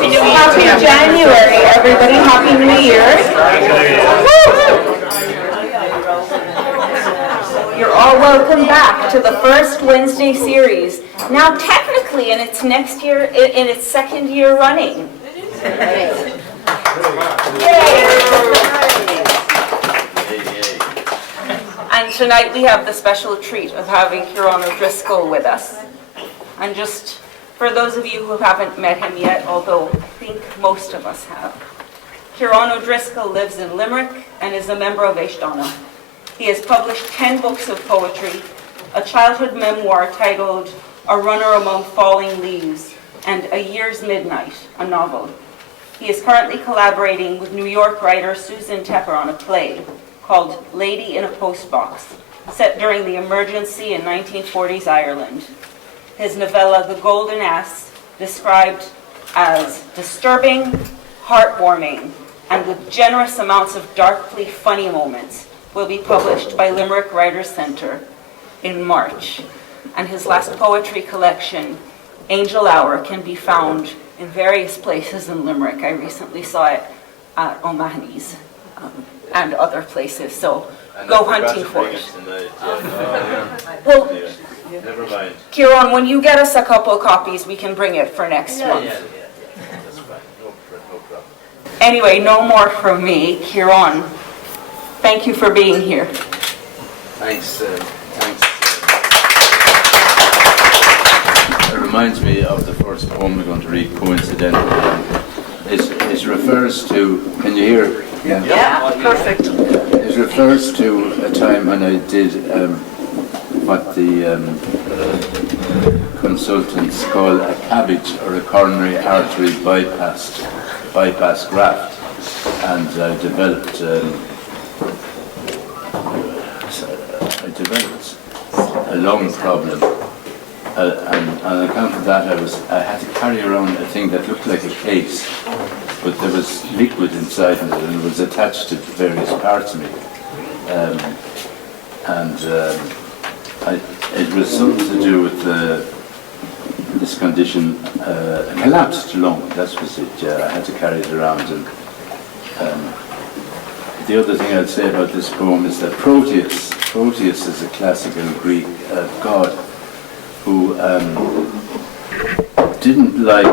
Happy January, everybody. Happy New Year. You're all welcome back to the First Wednesday series. Now, technically, in its next year, in its second year running. Yay! And tonight we have the special treat of having Ciaran O'Driscoll with us. And just for those of you who haven't met him yet, although I think most of us have, Ciaran O'Driscoll lives in Limerick and is a member of Aishdana. He has published 10 books of poetry, a childhood memoir titled A Runner Among Falling Leaves, and A Year's Midnight, a novel. He is currently collaborating with New York writer Susan Tepper on a play called Lady in a Postbox, set during the emergency in 1940s Ireland. His novella, The Golden Ass, described as disturbing, heartwarming, and with generous amounts of darkly funny moments, will be published by Limerick Writers' Centre in March. And his last poetry collection, Angel Hour, can be found in various places in Limerick. I recently saw it at O'Mahony's and other places, so go hunting for it. Well, never mind. Ciaran, when you get us a couple of copies, we can bring it for next month. That's fine. No problem. Anyway, no more from me. Ciaran, thank you for being here. Thanks. It reminds me of the first poem I'm going to read, coincidentally. It refers to, can you hear? Yeah, perfect. It refers to a time when I did what the consultants call a cabbage or a coronary artery bypass graft, and I developed a lung problem, and on account of that I had to carry around a thing that looked like a case, but there was liquid inside it and it was attached to various parts of me, it was something to do with this condition, a collapsed lung. That was it. I had to carry it around. And the other thing I'd say about this poem is that Proteus is a classical Greek god who didn't like.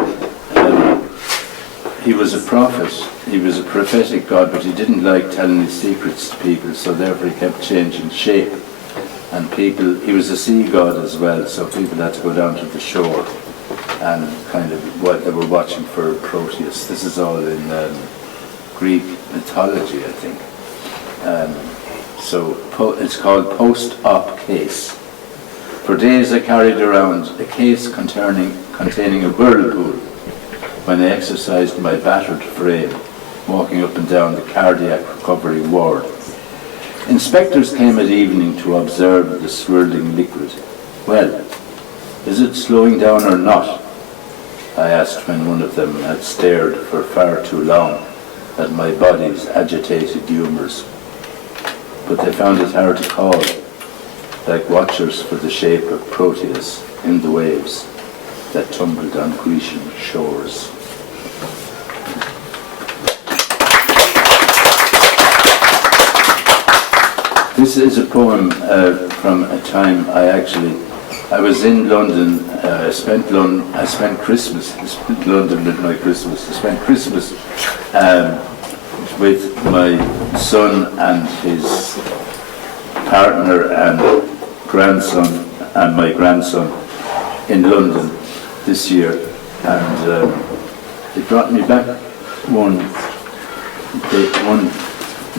He was a prophet. He was a prophetic god, but he didn't like telling his secrets to people. So therefore, he kept changing shape. And people, he was a sea god as well, so people had to go down to the shore and kind of what they were watching for Proteus. This is all in Greek mythology, I think. So it's called post-op case. For days I carried around a case containing a whirlpool when I exercised my battered frame, walking up and down the cardiac recovery ward. Inspectors came at evening to observe the swirling liquid. Well, is it slowing down or not? I asked when one of them had stared for far too long at my body's agitated humours. But they found it hard to call, like watchers for the shape of Proteus in the waves that tumbled on Grecian shores. This is a poem from a time I was in London. I spent Christmas in London with my Christmas. I spent Christmas with my son and his partner and grandson and my grandson in London this year, and it brought me back one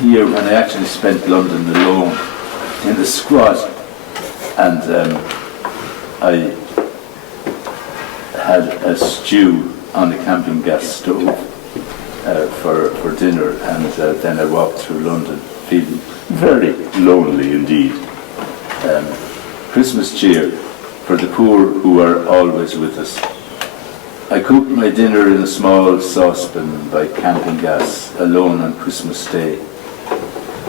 year when I actually spent London alone in the squat, and I had a stew on a camping gas stove for dinner, and then I walked through London feeling very lonely indeed. Christmas cheer for the poor who are always with us. I cooked my dinner in a small saucepan by camping gas, alone on Christmas Day.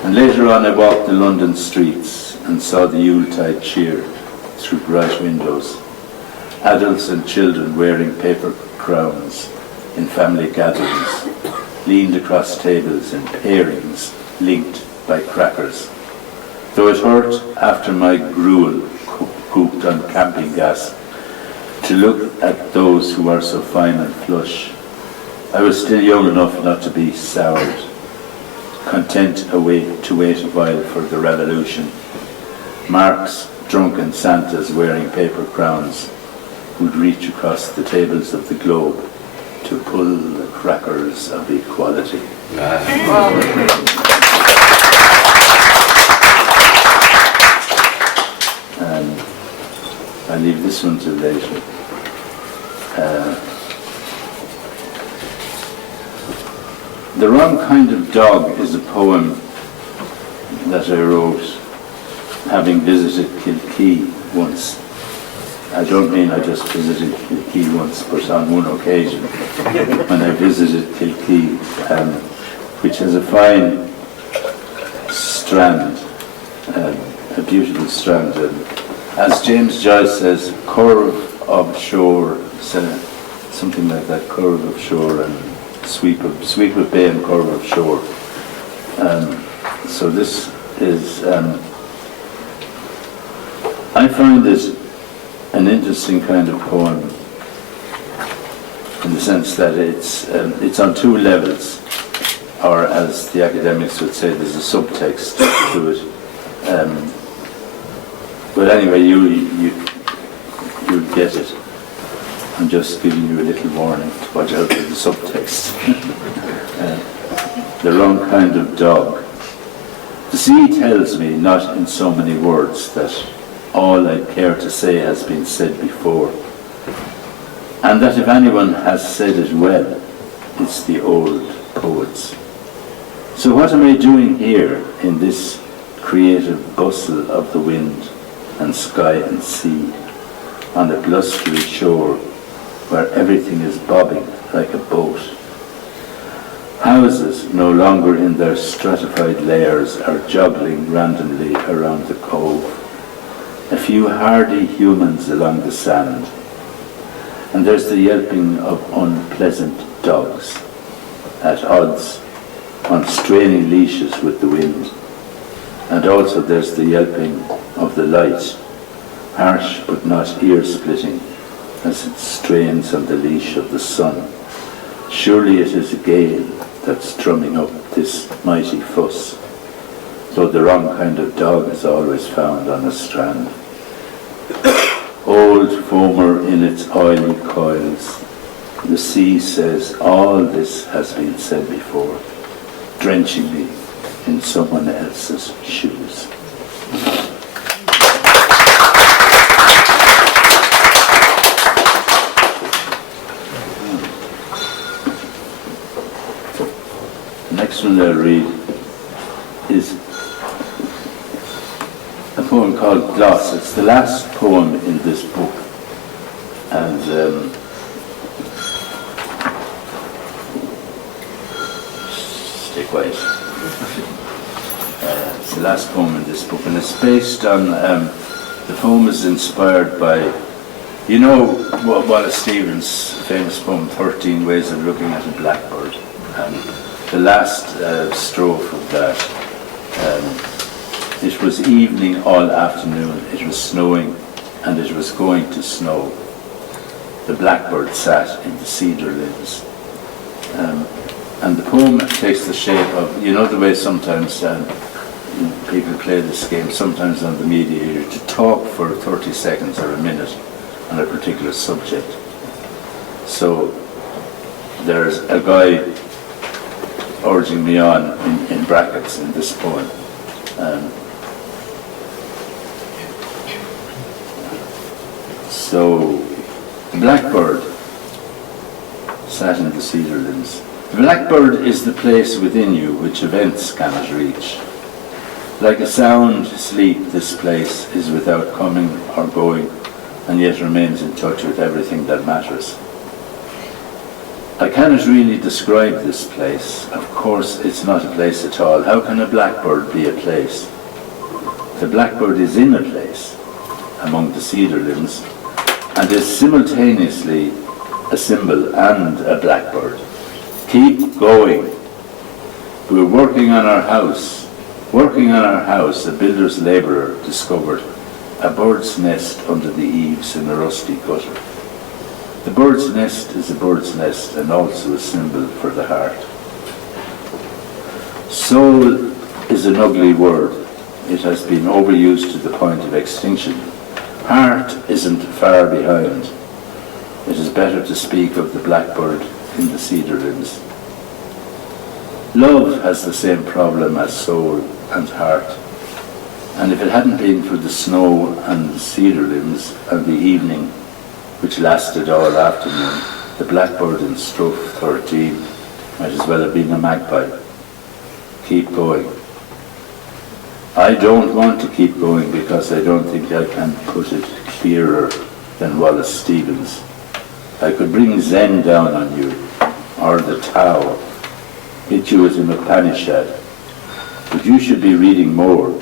And later on I walked the London streets and saw the Yuletide cheer through bright windows. Adults and children wearing paper crowns, in family gatherings, leaned across tables in pairings linked by crackers. Though it hurt after my gruel cooked on camping gas to look at those who are so fine and flush, I was still young enough not to be soured, content to wait a while for the revolution. Marks, drunken Santas wearing paper crowns, would reach across the tables of the globe to pull the crackers of equality. I leave this one till later. The Wrong Kind of Dog is a poem that I wrote having visited Kilkee once. I don't mean I just visited Kilkee once, but on one occasion when I visited Kilkee, which has a fine strand, a beautiful strand. As James Joyce says, curve of shore, something like that, curve of shore and sweep of bay and curve of shore. So this is, I find this an interesting kind of poem in the sense that it's on two levels, or as the academics would say, there's a subtext to it. But anyway, you get it. I'm just giving you a little warning to watch out for the subtext. The Wrong Kind of Dog. The sea tells me, not in so many words, that all I care to say has been said before, and that if anyone has said it well, it's the old poets. So what am I doing here in this creative bustle of the wind and sky and sea, on a blustery shore where everything is bobbing like a boat? Houses, no longer in their stratified layers, are joggling randomly around the cove. A few hardy humans along the sand. And there's the yelping of unpleasant dogs, at odds, on straining leashes with the wind. And also there's the yelping of the light, harsh but not ear-splitting, as it strains on the leash of the sun. Surely it is a gale that's drumming up this mighty fuss, though the wrong kind of dog is always found on a strand. Old foamer in its oily coils, the sea says all this has been said before, drenching me in someone else's shoes. The next one I'll read is a poem called Gloss. It's the last poem in this book, and stay quiet. It's the last poem in this book, and it's based on, the poem is inspired by, you know, Wallace Stevens' famous poem, 13 Ways of Looking at a Blackbird. And the last strophe of that, it was evening all afternoon, it was snowing, and it was going to snow. The blackbird sat in the cedar limbs. And the poem takes the shape of, you know the way sometimes people play this game, sometimes on the media, to talk for 30 seconds or a minute on a particular subject. So there's a guy urging me on in brackets in this poem. So the blackbird sat in the cedar limbs. The blackbird is the place within you which events cannot reach. Like a sound sleep, this place is without coming or going, and yet remains in touch with everything that matters. I cannot really describe this place. Of course, it's not a place at all. How can a blackbird be a place? The blackbird is in a place, among the cedar limbs, and is simultaneously a symbol and a blackbird. Keep going. We were working on our house. Working on our house, a builder's labourer discovered a bird's nest under the eaves in a rusty gutter. The bird's nest is a bird's nest and also a symbol for the heart. Soul is an ugly word. It has been overused to the point of extinction. Heart isn't far behind. It is better to speak of the blackbird in the cedar limbs. Love has the same problem as soul and heart. And if it hadn't been for the snow and the cedar limbs and the evening, which lasted all afternoon, the blackbird in strophe 13 might as well have been a magpie. Keep going. I don't want to keep going because I don't think I can put it clearer than Wallace Stevens. I could bring Zen down on you, or the Tao, hit you with an Upanishad, but you should be reading more,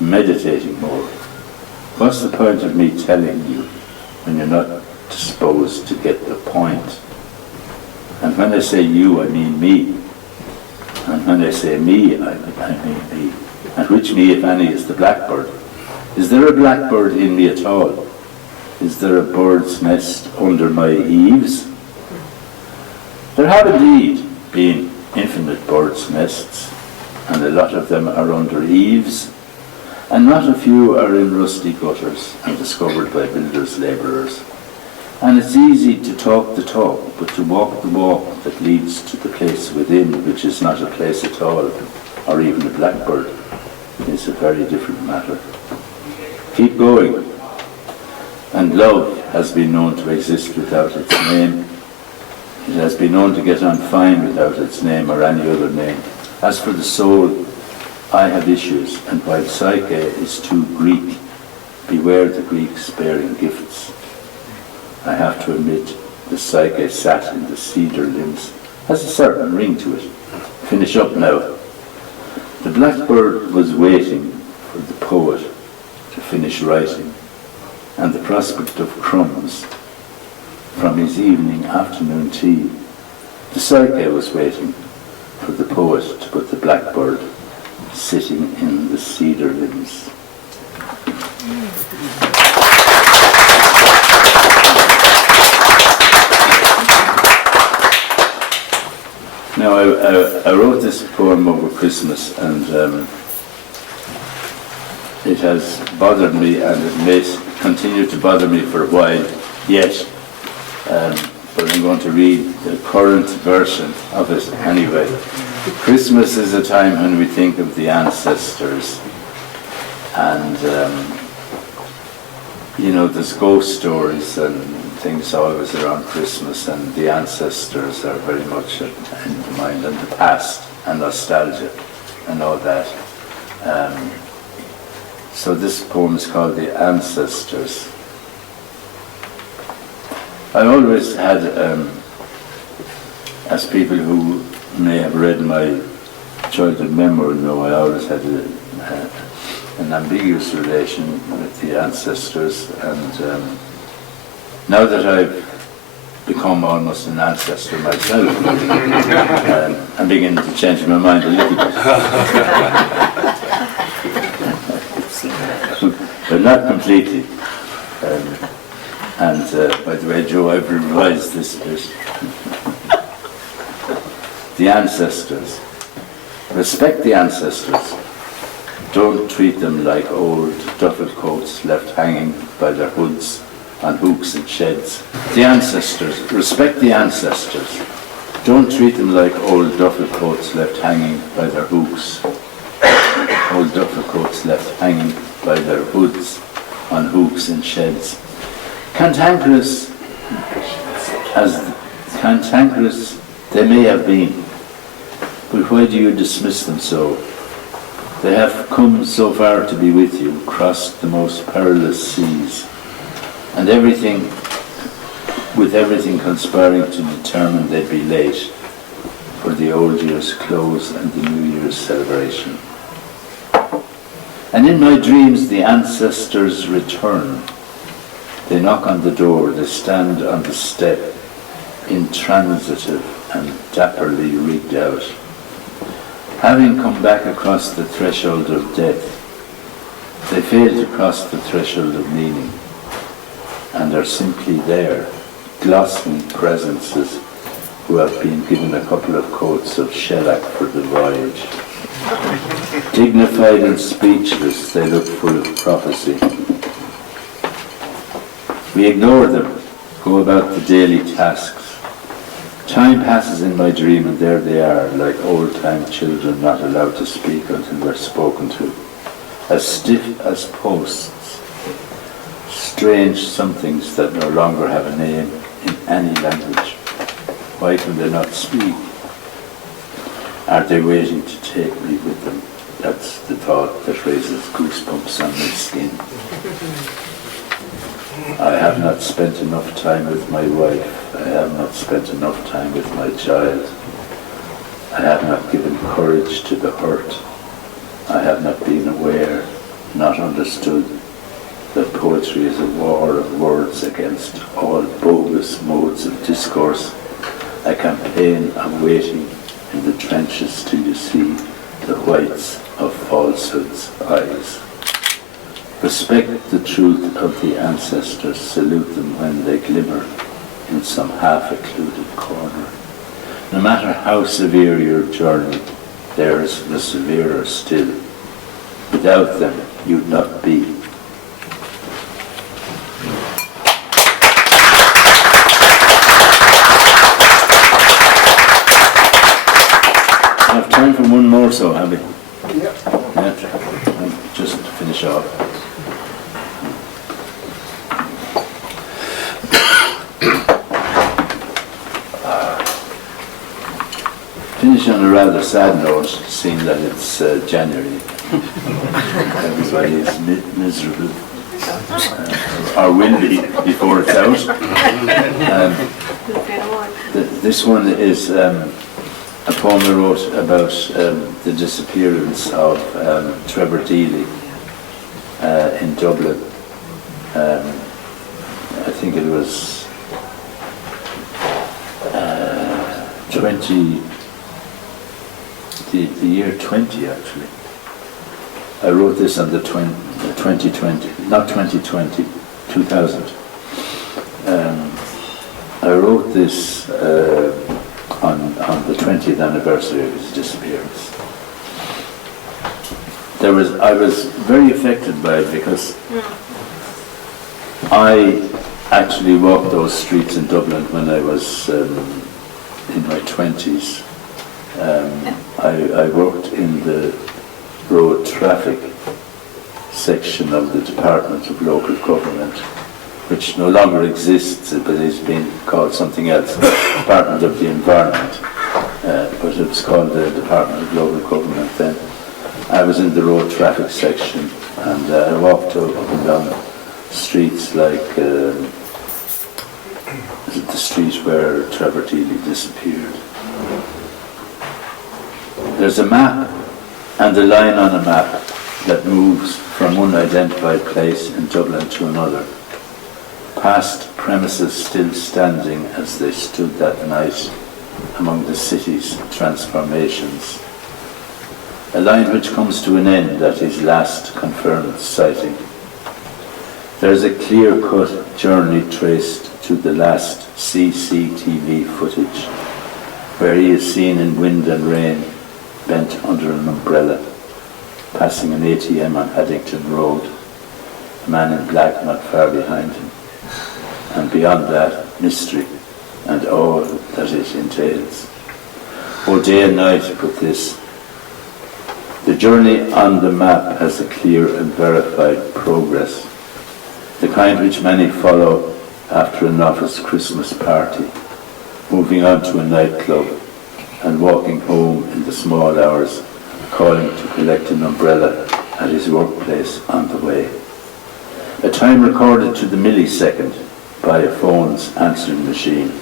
meditating more. What's the point of me telling you when you're not disposed to get the point? And when I say you, I mean me. And when I say me, I mean me. And which me, if any, is the blackbird? Is there a blackbird in me at all? Is there a bird's nest under my eaves? There have indeed been infinite birds' nests, and a lot of them are under eaves, and not a few are in rusty gutters and discovered by builders' labourers. And it's easy to talk the talk, but to walk the walk that leads to the place within, which is not a place at all, or even a blackbird, is a very different matter. Keep going. And love has been known to exist without its name. It has been known to get on fine without its name or any other name. As for the soul, I have issues, and while psyche is too Greek, beware the Greeks bearing gifts. I have to admit, the psyche sat in the cedar limbs has a certain ring to it. Finish up now. The blackbird was waiting for the poet to finish writing, and the prospect of crumbs from his evening afternoon tea. The psyche was waiting for the poet to put the blackbird sitting in the cedar limbs. Now, I wrote this poem over Christmas, and it has bothered me, and it may continue to bother me for a while yet. But I'm going to read the current version of it anyway. Christmas is a time when we think of the ancestors, and there's ghost stories and things always around Christmas, and the ancestors are very much in the mind, and the past, and nostalgia, and all that. So this poem is called The Ancestors. I always had, as people who may have read my childhood memoir know, I always had an ambiguous relation with the ancestors, and now that I've become almost an ancestor myself, I'm beginning to change my mind a little bit. But not completely. And by the way, Joe, I've revised this bit. The ancestors. Respect the ancestors. Don't treat them like old duffel coats left hanging by their hoods on hooks and sheds. The ancestors. Respect the ancestors. Don't treat them like old duffel coats left hanging by their hooks. Old duffel coats left hanging by their hoods on hooks and sheds. Cantankerous they may have been, but why do you dismiss them so? They have come so far to be with you, crossed the most perilous seas, and with everything conspiring to determine they'd be late for the old year's close and the New Year's celebration. And in my dreams the ancestors return. They knock on the door, they stand on the step, intransitive and dapperly rigged out. Having come back across the threshold of death, they fail to cross the threshold of meaning and are simply there, glossing presences who have been given a couple of coats of shellac for the voyage. Dignified and speechless, they look full of prophecy. We ignore them, go about the daily tasks. Time passes in my dream and there they are, like old-time children not allowed to speak until they're spoken to. As stiff as posts, strange somethings that no longer have a name in any language. Why can they not speak? Are they waiting to take me with them? That's the thought that raises goosebumps on my skin. I have not spent enough time with my wife. I have not spent enough time with my child. I have not given courage to the hurt. I have not been aware, not understood, that poetry is a war of words against all bogus modes of discourse, a campaign of waiting in the trenches till you see the whites of falsehood's eyes. Respect the truth of the ancestors, salute them when they glimmer in some half-occluded corner. No matter how severe your journey, theirs the severer still. Without them, you'd not be. I have time for one more, so have we? Yeah. Just to finish off. Finish on a rather sad note, seeing that it's January. Everybody is miserable, or will be before it's out. This one is a poem I wrote about the disappearance of Trevor Deely in Dublin. I think it was the year 20 actually. I wrote this on the 2020, not 2020, 2000. I wrote this on the 20th anniversary of his disappearance. I was very affected by it because I actually walked those streets in Dublin when I was in my 20s. I worked in the road traffic section of the Department of Local Government, which no longer exists, but it's been called something else, Department of the Environment, but it was called the Department of Local Government then. I was in the road traffic section, and I walked up and down streets like the street where Trevor Deely disappeared. There's a map and a line on a map that moves from one identified place in Dublin to another, past premises still standing as they stood that night among the city's transformations. A line which comes to an end at his last confirmed sighting. There's a clear-cut journey traced to the last CCTV footage, where he is seen in wind and rain, bent under an umbrella, passing an ATM on Haddington Road, a man in black not far behind him, and beyond that, mystery and all that it entails. Oh, day and night, put this. The journey on the map has a clear and verified progress, the kind which many follow after an office Christmas party, moving on to a nightclub and walking home in the small hours, calling to collect an umbrella at his workplace on the way. A time recorded to the millisecond by a phone's answering machine,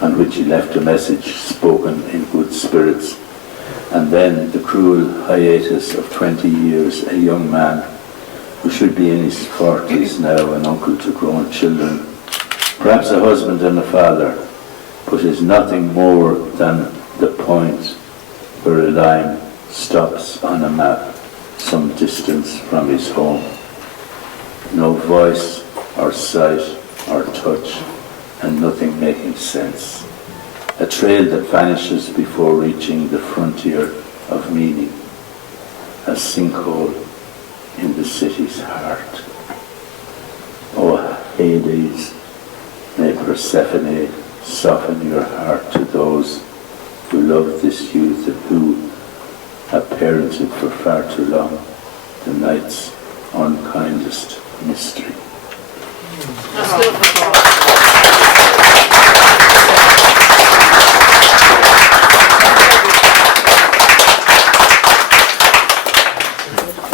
on which he left a message spoken in good spirits, and then the cruel hiatus of 20 years, a young man who should be in his 40s now, an uncle to grown children, perhaps a husband and a father, but is nothing more than the point where a line stops on a map some distance from his home. No voice or sight or touch, and nothing making sense. A trail that vanishes before reaching the frontier of meaning. A sinkhole in the city's heart. Oh, Hades, may Persephone soften your heart to those who love this youth and who have parented for far too long the night's unkindest mystery.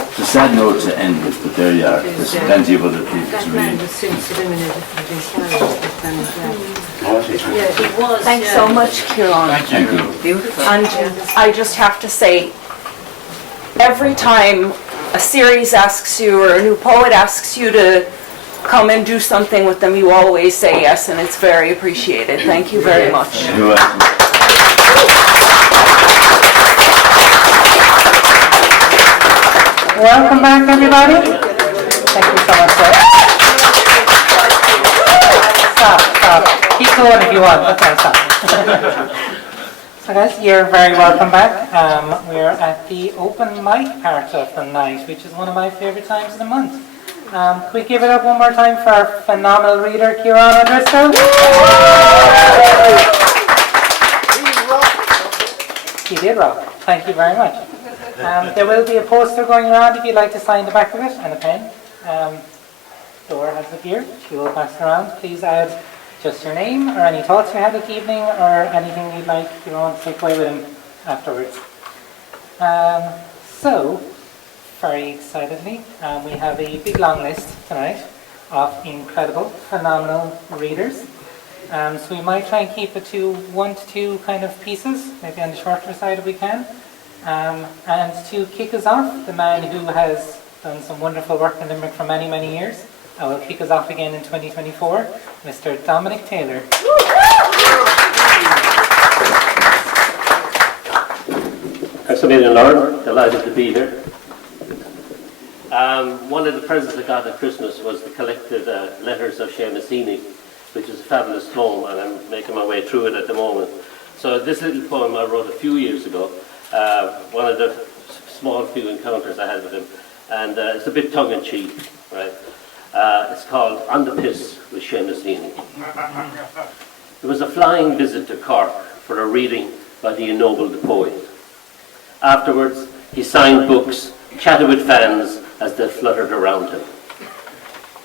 It's a sad note to end with, but there you are. There's plenty of other people to read. Thanks so much, Ciaran. Thank you. Beautiful. And I just have to say, every time a series asks you or a new poet asks you to come and do something with them, you always say yes, and it's very appreciated. Thank you very much. You're welcome. Welcome back, everybody. Thank you so much, sir. Stop. Keep going if you want. Okay, stop. So guys, you're very welcome back. We're at the open mic part of the night, which is one of my favourite times of the month. Can we give it up one more time for our phenomenal reader, Ciaran O'Driscoll? He did rock. Thank you very much. There will be a poster going around if you'd like to sign the back of it, and a pen. Dora has it here. She will pass it around. Please add just your name or any thoughts you had at the evening or anything you'd like to take away with him afterwards. So, very excitedly, we have a big long list tonight of incredible, phenomenal readers. So we might try and keep it to 1 to 2 kind of pieces, maybe on the shorter side if we can. And to kick us off, the man who has done some wonderful work in Limerick for many, many years, will kick us off again in 2024, Mr. Dominic Taylor. Thanks a million, Lauren. Delighted to be here. One of the presents I got at Christmas was the collected letters of Seamus Heaney, which is a fabulous tome, and I'm making my way through it at the moment. So this little poem I wrote a few years ago, one of the small few encounters I had with him, and it's a bit tongue-in-cheek, right? It's called On the Piss with Seamus Heaney. There was a flying visit to Cork for a reading by the ennobled poet. Afterwards, he signed books, chatted with fans as they fluttered around him.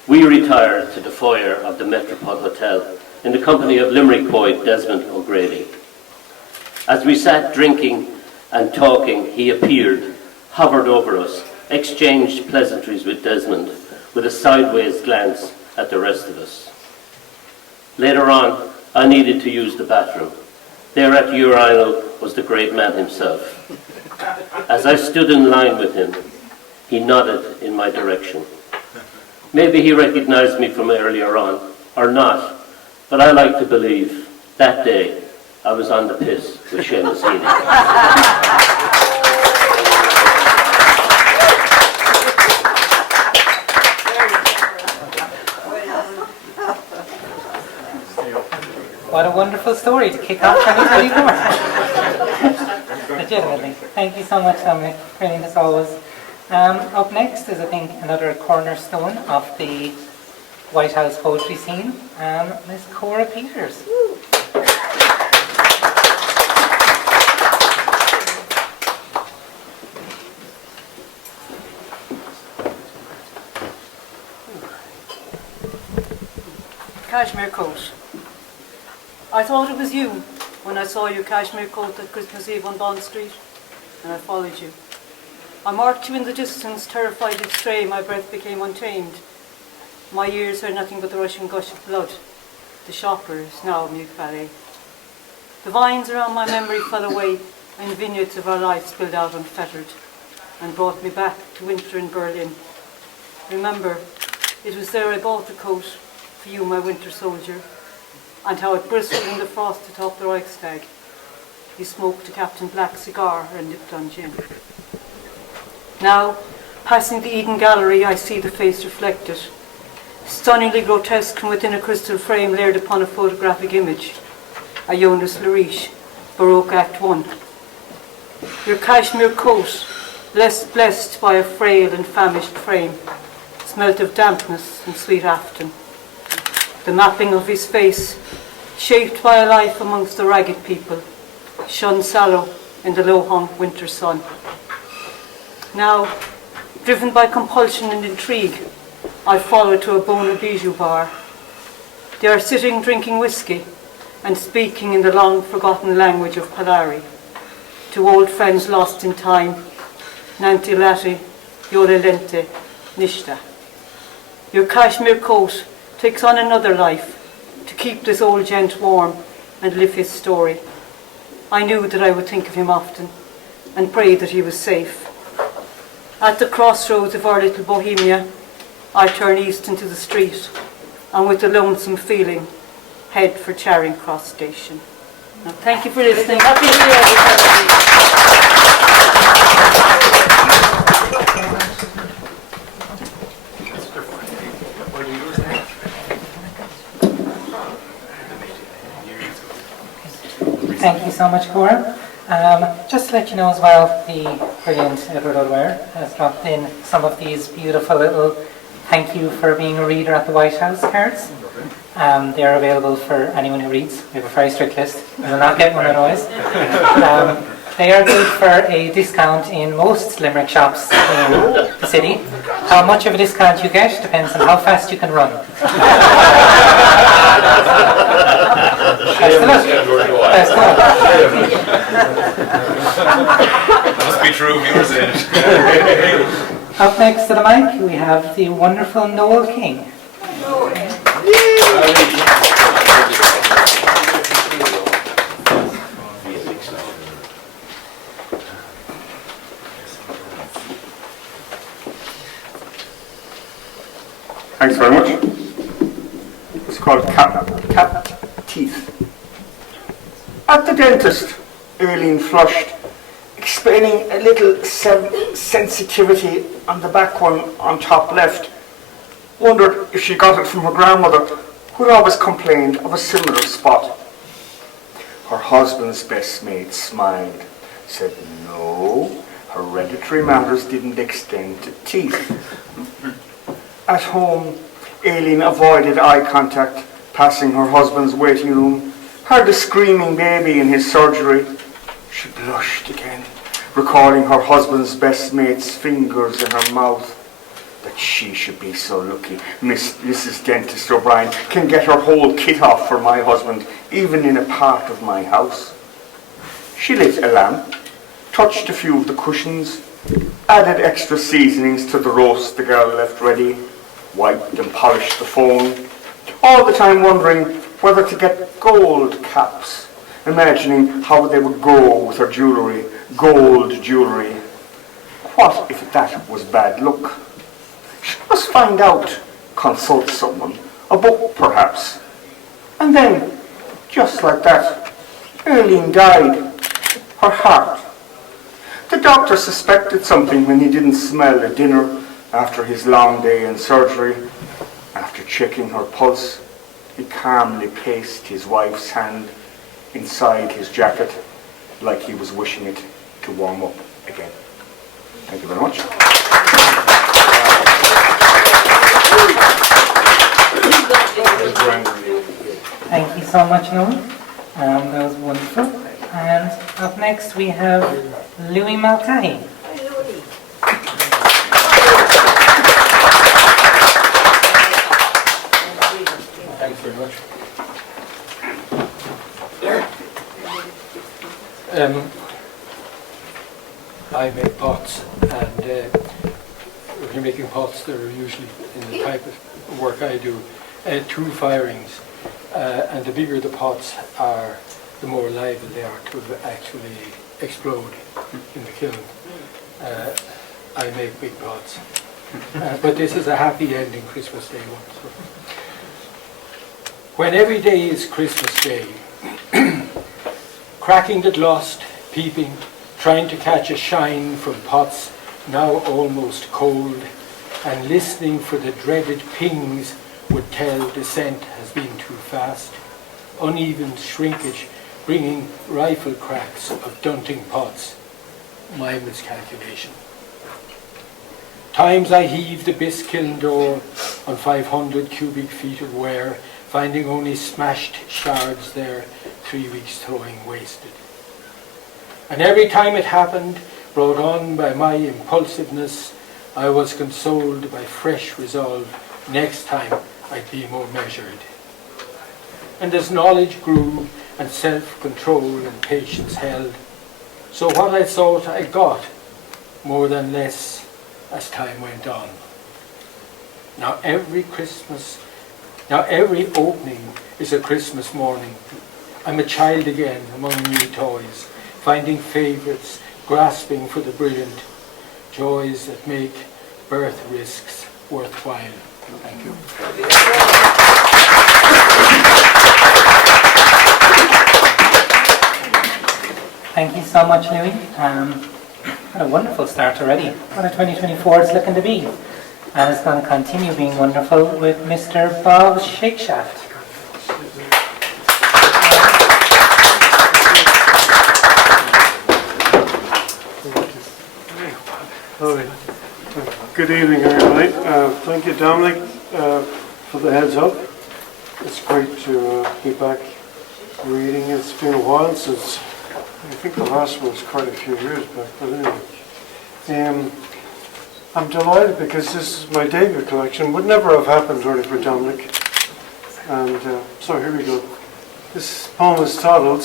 We retired to the foyer of the Metropole Hotel in the company of Limerick poet Desmond O'Grady. As we sat drinking and talking, he appeared, hovered over us, exchanged pleasantries with Desmond, with a sideways glance at the rest of us. Later on, I needed to use the bathroom. There at the urinal was the great man himself. As I stood in line with him, he nodded in my direction. Maybe he recognized me from earlier on, or not, but I like to believe that day I was on the piss with Seamus Heaney. What a wonderful story to kick off 2024. Legitimately. Thank you so much, Dominic. Brilliant as always. Up next is, I think, another cornerstone of the Whitehouse poetry scene, Miss Cora Peters. Cashmere coat. I thought it was you when I saw your cashmere coat at Christmas Eve on Bond Street, and I followed you. I marked you in the distance, terrified you'd stray, my breath became untamed. My ears heard nothing but the rushing gush of blood. The shoppers, now mute ballet. The vines around my memory fell away, and vineyards of our life spilled out unfettered, and brought me back to winter in Berlin. Remember, it was there I bought the coat, for you, my winter soldier. and how it bristled in the frost atop the Reichstag. He smoked a Captain Black cigar and nipped on gin. Now, passing the Eden Gallery, I see the face reflected, stunningly grotesque from within a crystal frame layered upon a photographic image. A Jonas Lariche, Baroque Act 1. Your cashmere coat, less blessed by a frail and famished frame, smelt of dampness and sweet afton. The mapping of his face, shaped by a life amongst the ragged people, shone sallow in the low-hung winter sun. Now, driven by compulsion and intrigue, I follow to a Bona Bijou bar. They are sitting drinking whiskey and speaking in the long-forgotten language of Polari, to old friends lost in time, Nanti Lati, Yole Lente, Nishta. Your cashmere coat takes on another life to keep this old gent warm and live his story. I knew that I would think of him often and pray that he was safe. At the crossroads of our little Bohemia, I turn east into the street and with a lonesome feeling head for Charing Cross Station. Now, thank you for listening. Happy New Year, everybody. Thank you so much, Cora. Just to let you know as well, the brilliant Edward O'Dwyer has dropped in some of these beautiful little thank you for being a reader at the Whitehouse cards. They are available for anyone who reads. We have a very strict list. You will not get one otherwise. They are good for a discount in most Limerick shops in the city. How much of a discount you get depends on how fast you can run. Best of luck. Best of luck. Must be true, viewers in. Up next to the mic, we have the wonderful Noel King. Thanks very much. It's called cap teeth. At the dentist, Aileen flushed, explaining a little sensitivity on the back one on top left. Wondered if she got it from her grandmother, who'd always complained of a similar spot. Her husband's best mate smiled, said no, hereditary matters didn't extend to teeth. At home, Aileen avoided eye contact, passing her husband's waiting room, heard the screaming baby in his surgery. She blushed again, recalling her husband's best mate's fingers in her mouth. That she should be so lucky. Mrs. Dentist O'Brien can get her whole kit off for my husband, even in a part of my house. She lit a lamp, touched a few of the cushions, added extra seasonings to the roast the girl left ready, wiped and polished the phone, all the time wondering whether to get gold caps, imagining how they would go with her jewellery, gold jewellery. What if that was bad luck? She must find out, consult someone, a book perhaps. And then, just like that, Aileen died. Her heart. The doctor suspected something when he didn't smell a dinner after his long day in surgery. After checking her pulse, he calmly placed his wife's hand inside his jacket like he was wishing it to warm up again. Thank you very much. Thank you so much, Noel. That was wonderful. And up next we have Louis Maltahi. Thanks very much. I make pots, and if you're making pots, they're usually in the type of work I do, two firings, and the bigger the pots are, the more liable they are to actually explode in the kiln. I make big pots, but this is a happy ending Christmas Day one. So. when every day is Christmas Day, cracking the glost, peeping, trying to catch a shine from pots now almost cold, and listening for the dreaded pings would tell descent has been too fast, uneven shrinkage bringing rifle cracks of dunting pots, my miscalculation. Times I heaved the biskiln door on 500 cubic feet of ware, finding only smashed shards there, 3 weeks throwing wasted. And every time it happened, brought on by my impulsiveness, I was consoled by fresh resolve. Next time I'd be more measured. And as knowledge grew and self-control and patience held, so what I thought I got, more than less, as time went on. Now every opening is a Christmas morning. I'm a child again among new toys, finding favourites, grasping for the brilliant, joys that make birth risks worthwhile. Thank you. Thank you so much, Louis. What a wonderful start already. What a 2024 it's looking to be. And it's going to continue being wonderful with Mr. Bob Shakeshaft. Good evening, everybody. Thank you, Dominic, for the heads up. It's great to be back reading. It's been a while since, I think the last one was quite a few years back, but anyway. I'm delighted because this is my debut collection. Would never have happened really for Dominic. And so here we go. This poem is titled,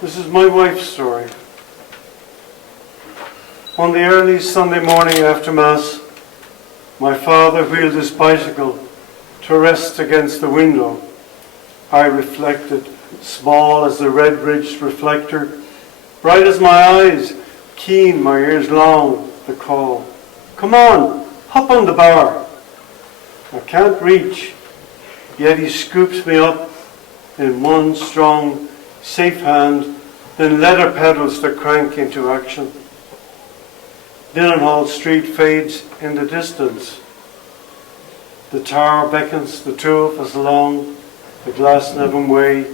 This is My Wife's Story. On the early Sunday morning after Mass, my father wheeled his bicycle to rest against the window. I reflected, small as the red-ridged reflector, bright as my eyes, keen my ears long, the call. Come on, hop on the bar. I can't reach, yet he scoops me up in one strong, safe hand, then leather pedals the crank into action. Dillenhall Street fades in the distance. The tower beckons the two of us along the Glasnevin way,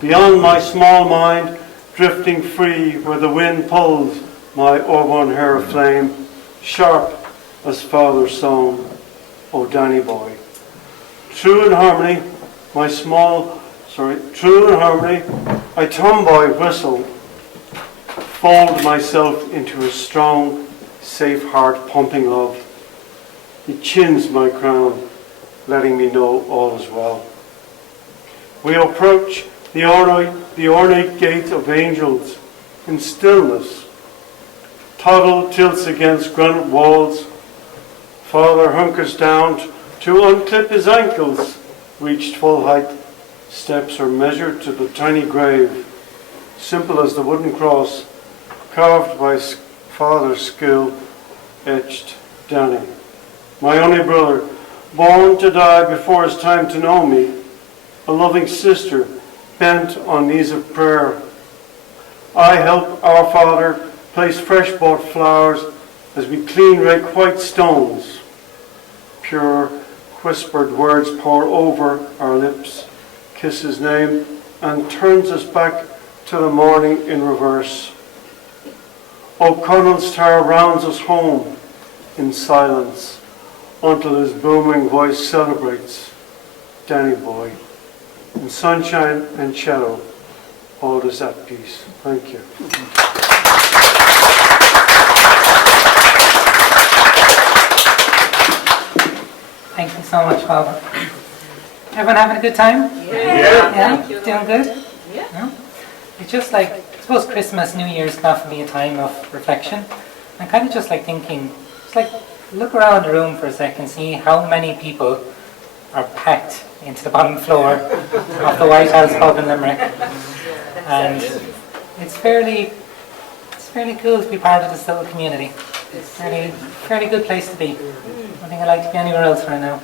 beyond my small mind, drifting free where the wind pulls my auburn hair aflame, sharp as father's song, O Danny boy. True in harmony, I tomboy whistle, fold myself into a strong, safe heart pumping love. He chins my crown, letting me know all is well. We approach the ornate gate of angels in stillness. Toddle tilts against granite walls. Father hunkers down to unclip his ankles. Reached full height, steps are measured to the tiny grave, simple as the wooden cross, carved by Father's skill, etched Danny. My only brother, born to die before his time to know me, a loving sister, bent on knees of prayer. I help our Father place fresh-bought flowers as we clean rake white stones. Pure, whispered words pour over our lips, kiss his name, and turns us back to the morning in reverse. O'Connell's tower rounds us home in silence until his booming voice celebrates, Danny boy. In sunshine and shadow, all is at peace. Thank you. Thank you so much, Bob. Everyone having a good time? Yeah? Doing good? Yeah. It's just like, I suppose Christmas, New Year's can often be a time of reflection. I'm kind of just like thinking, it's like, look around the room for a second, see how many people are packed into the bottom floor of the Whitehouse pub in Limerick. And it's fairly cool to be part of this little community. It's fairly good place to be. I think I'd like to be anywhere else right now.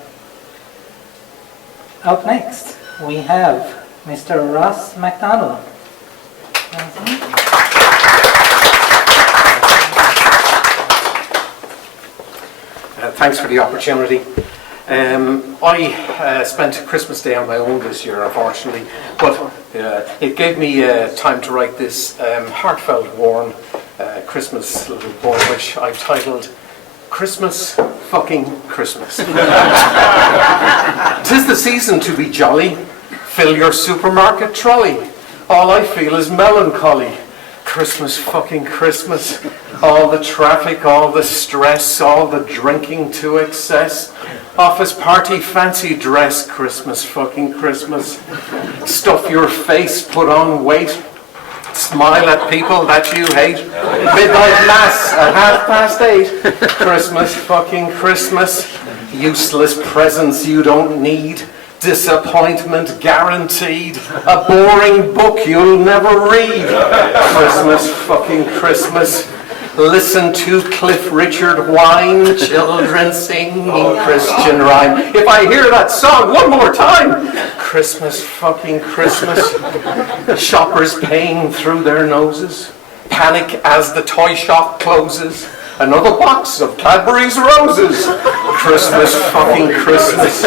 Up next, we have Mr. Ross MacDonald. Thanks for the opportunity. I spent Christmas Day on my own this year, unfortunately, but it gave me time to write this heartfelt, warm Christmas little poem, which I've titled Christmas Fucking Christmas. 'Tis the season to be jolly, fill your supermarket trolley. All I feel is melancholy. Christmas fucking Christmas. All the traffic, all the stress, all the drinking to excess. Office party fancy dress, Christmas fucking Christmas. Stuff your face, put on weight. Smile at people that you hate. Midnight mass at 8:30. Christmas fucking Christmas. Useless presents you don't need. Disappointment guaranteed. A boring book you'll never read. Christmas fucking Christmas. Listen to Cliff Richard whine, children singing Christian rhyme. If I hear that song one more time, Christmas fucking Christmas. Shoppers paying through their noses. Panic as the toy shop closes. Another box of Cadbury's roses. Christmas fucking Christmas.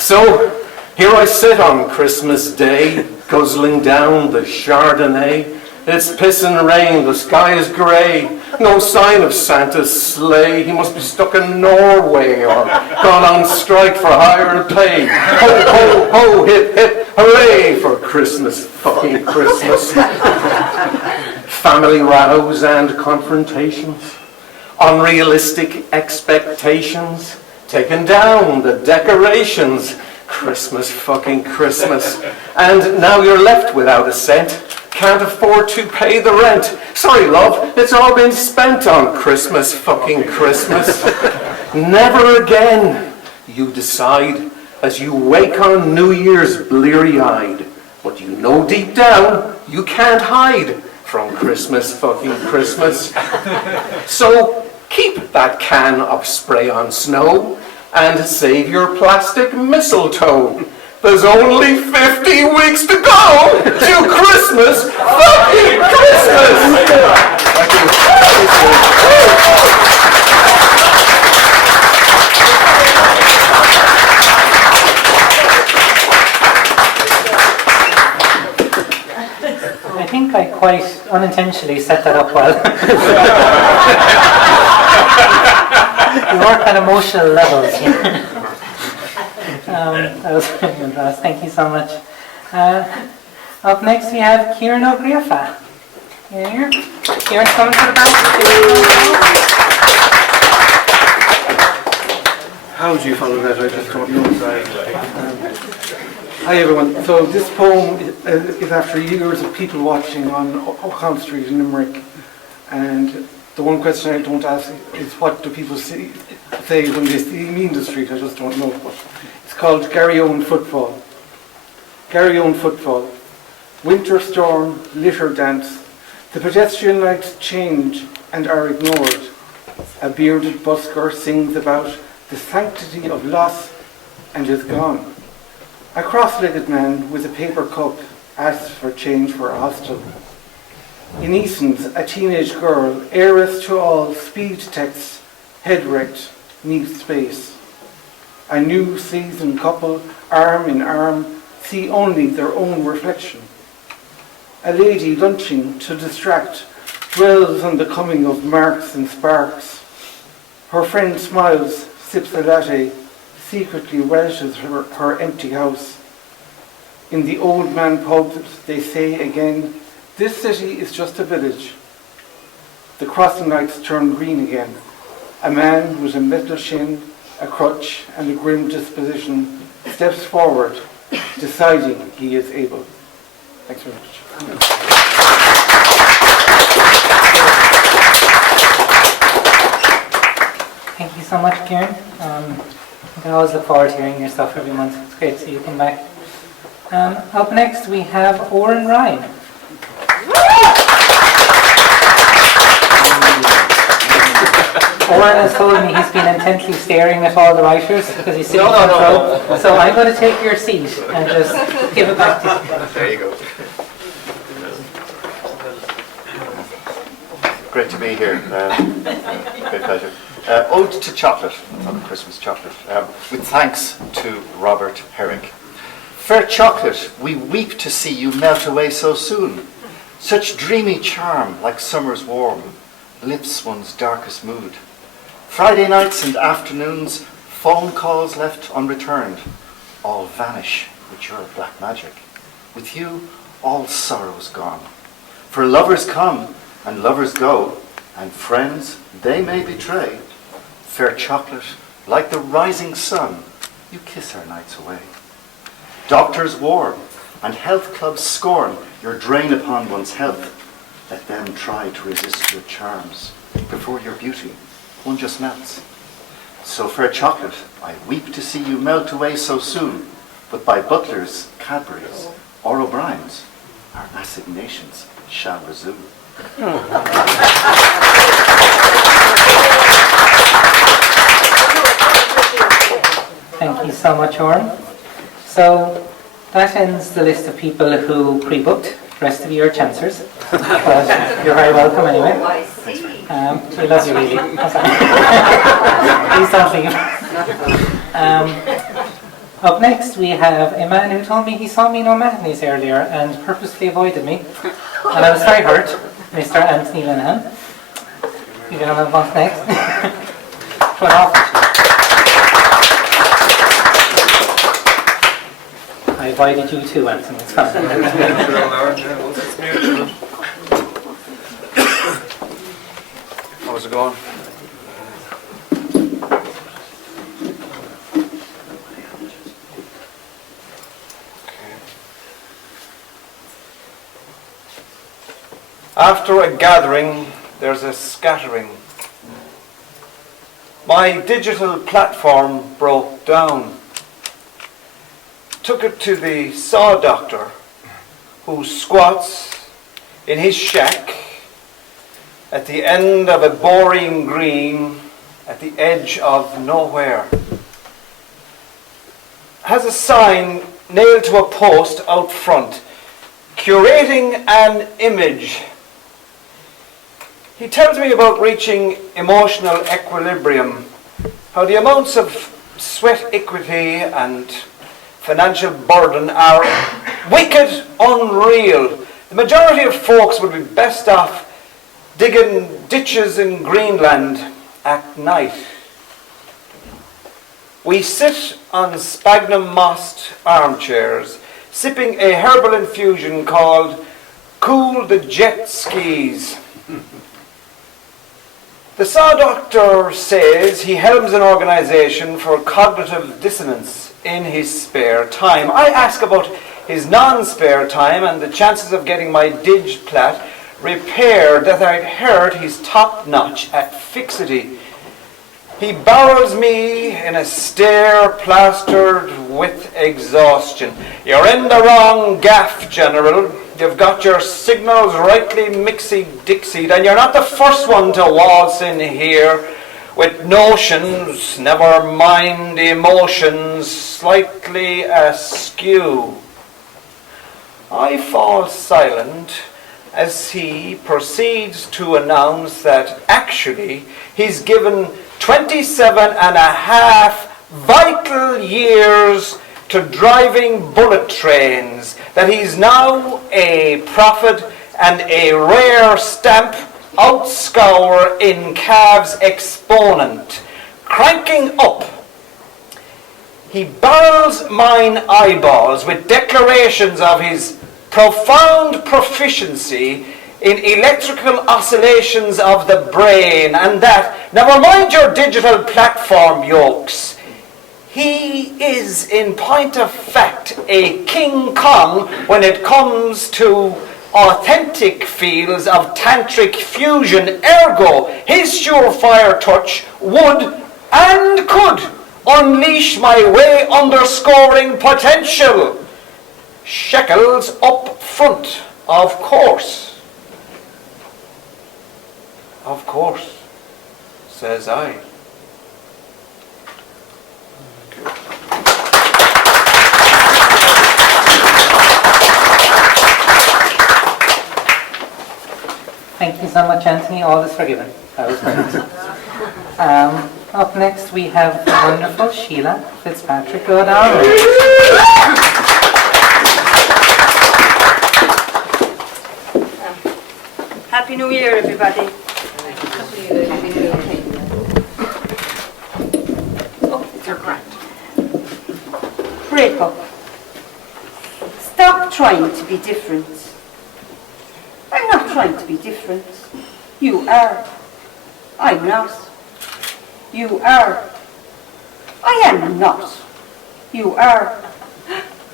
So, here I sit on Christmas Day, guzzling down the Chardonnay. It's pissing rain, the sky is grey. No sign of Santa's sleigh. He must be stuck in Norway or gone on strike for higher pay. Ho, ho, ho, hip, hip, hooray for Christmas fucking Christmas. Family rows and confrontations. Unrealistic expectations. Taking down the decorations. Christmas fucking Christmas. And now you're left without a cent. Can't afford to pay the rent. Sorry, love, it's all been spent on Christmas fucking Christmas. Never again, you decide, as you wake on New Year's bleary-eyed. But you know deep down, you can't hide from Christmas fucking Christmas. So keep that can of spray-on snow and save your plastic mistletoe. There's only 50 weeks to go to Christmas fucking Christmas! Thank you. I think I quite unintentionally set that up well. We work on emotional levels here. That was brilliant, Ross. Thank you so much. Up next we have Ciaran O'Driscoll. Here. Ciaran's coming to the back. How do you follow that? I just don't know. Hi everyone. So this poem is after years of people watching on O'Connell Street in Limerick, and the one question I don't ask is what do people say when they see me in the street. I just don't know. But it's called Gary Owen Footfall. Gary Owen Footfall. Winter storm, litter dance. The pedestrian lights change and are ignored. A bearded busker sings about the sanctity of loss and is gone. A cross-legged man with a paper cup asks for change for a hostel. In Eason's, a teenage girl, heiress to all, speed texts, head wrecked, needs space. A new seasoned couple, arm in arm, see only their own reflection. A lady lunching to distract, dwells on the coming of marks and sparks. Her friend smiles, sips a latte, secretly relishes her empty house. In the old man pub, they say again, this city is just a village. The crossing lights turn green again. A man with a metal shin, a crutch and a grim disposition steps forward, deciding he is able. Thanks very much. Thank you so much, Ciaran. I always look forward to hearing your stuff every month. It's great to see you come back. Up next we have Oren Ryan. Oren has told me he's been intently staring at all the writers because he's sitting front row. So I'm going to take your seat and just give it back to you. There you go. Great to be here. Great pleasure. Ode to Chocolate, on Christmas chocolate, with thanks to Robert Herrick. Fair chocolate, we weep to see you melt away so soon. Such dreamy charm, like summer's warm, lifts one's darkest mood. Friday nights and afternoons, phone calls left unreturned, all vanish with your black magic. With you, all sorrow's gone. For lovers come and lovers go, and friends they may betray. Fair chocolate, like the rising sun, you kiss our nights away. Doctors warn and health clubs scorn your drain upon one's health. Let them try to resist your charms. Before your beauty, one just melts. So fair chocolate, I weep to see you melt away so soon. But by Butler's, Cadbury's, or O'Brien's, our assignations shall resume. Thank you so much, Oren. So that ends the list of people who pre-booked. The rest of you are chancers. But you're very welcome anyway. We love you really. Please don't leave. Up next we have a man who told me he saw me in O'Mahony's earlier and purposely avoided me. And I was very hurt, Mr. Anthony Linehan. You don't know what's next. What happened? I avoided you too, Anthony. It's fine. How's it going? After a gathering, there's a scattering. My digital platform broke down. Took it to the saw doctor, who squats in his shack at the end of a boring green at the edge of nowhere. Has a sign nailed to a post out front, curating an image. He tells me about reaching emotional equilibrium, how the amounts of sweat equity and financial burden are wicked unreal. The majority of folks would be best off digging ditches in Greenland at night. We sit on sphagnum-mossed armchairs, sipping a herbal infusion called Cool the Jet Skis. The saw doctor says he helms an organisation for cognitive dissonance in his spare time. I ask about his non-spare time and the chances of getting my dig-plat repaired, that I'd heard he's top-notch at fixity. He barrels me in a stare plastered with exhaustion. You're in the wrong gaff, General. You've got your signals rightly mixy-dixied, and you're not the first one to waltz in here with notions, never mind emotions, slightly askew. I fall silent as he proceeds to announce that actually he's given 27 and a half vital years to driving bullet trains, that he's now a prophet and a rare stamp outscour in Cav's exponent. Cranking up, he barrels mine eyeballs with declarations of his profound proficiency in electrical oscillations of the brain, and that, never mind your digital platform yokes, he is, in point of fact, a King Kong when it comes to authentic fields of tantric fusion. Ergo, his surefire touch would and could unleash my way underscoring potential. Shekels up front, of course. Of course. says I. Thank you so much, Anthony. All is forgiven. That was great. Up next, we have the wonderful Sheila Fitzpatrick. Good on. Happy New Year, everybody. Oh, you're grand. Break up. Stop trying to be different. I'm not trying to be different. You are. I'm not. You are. I am not. You are.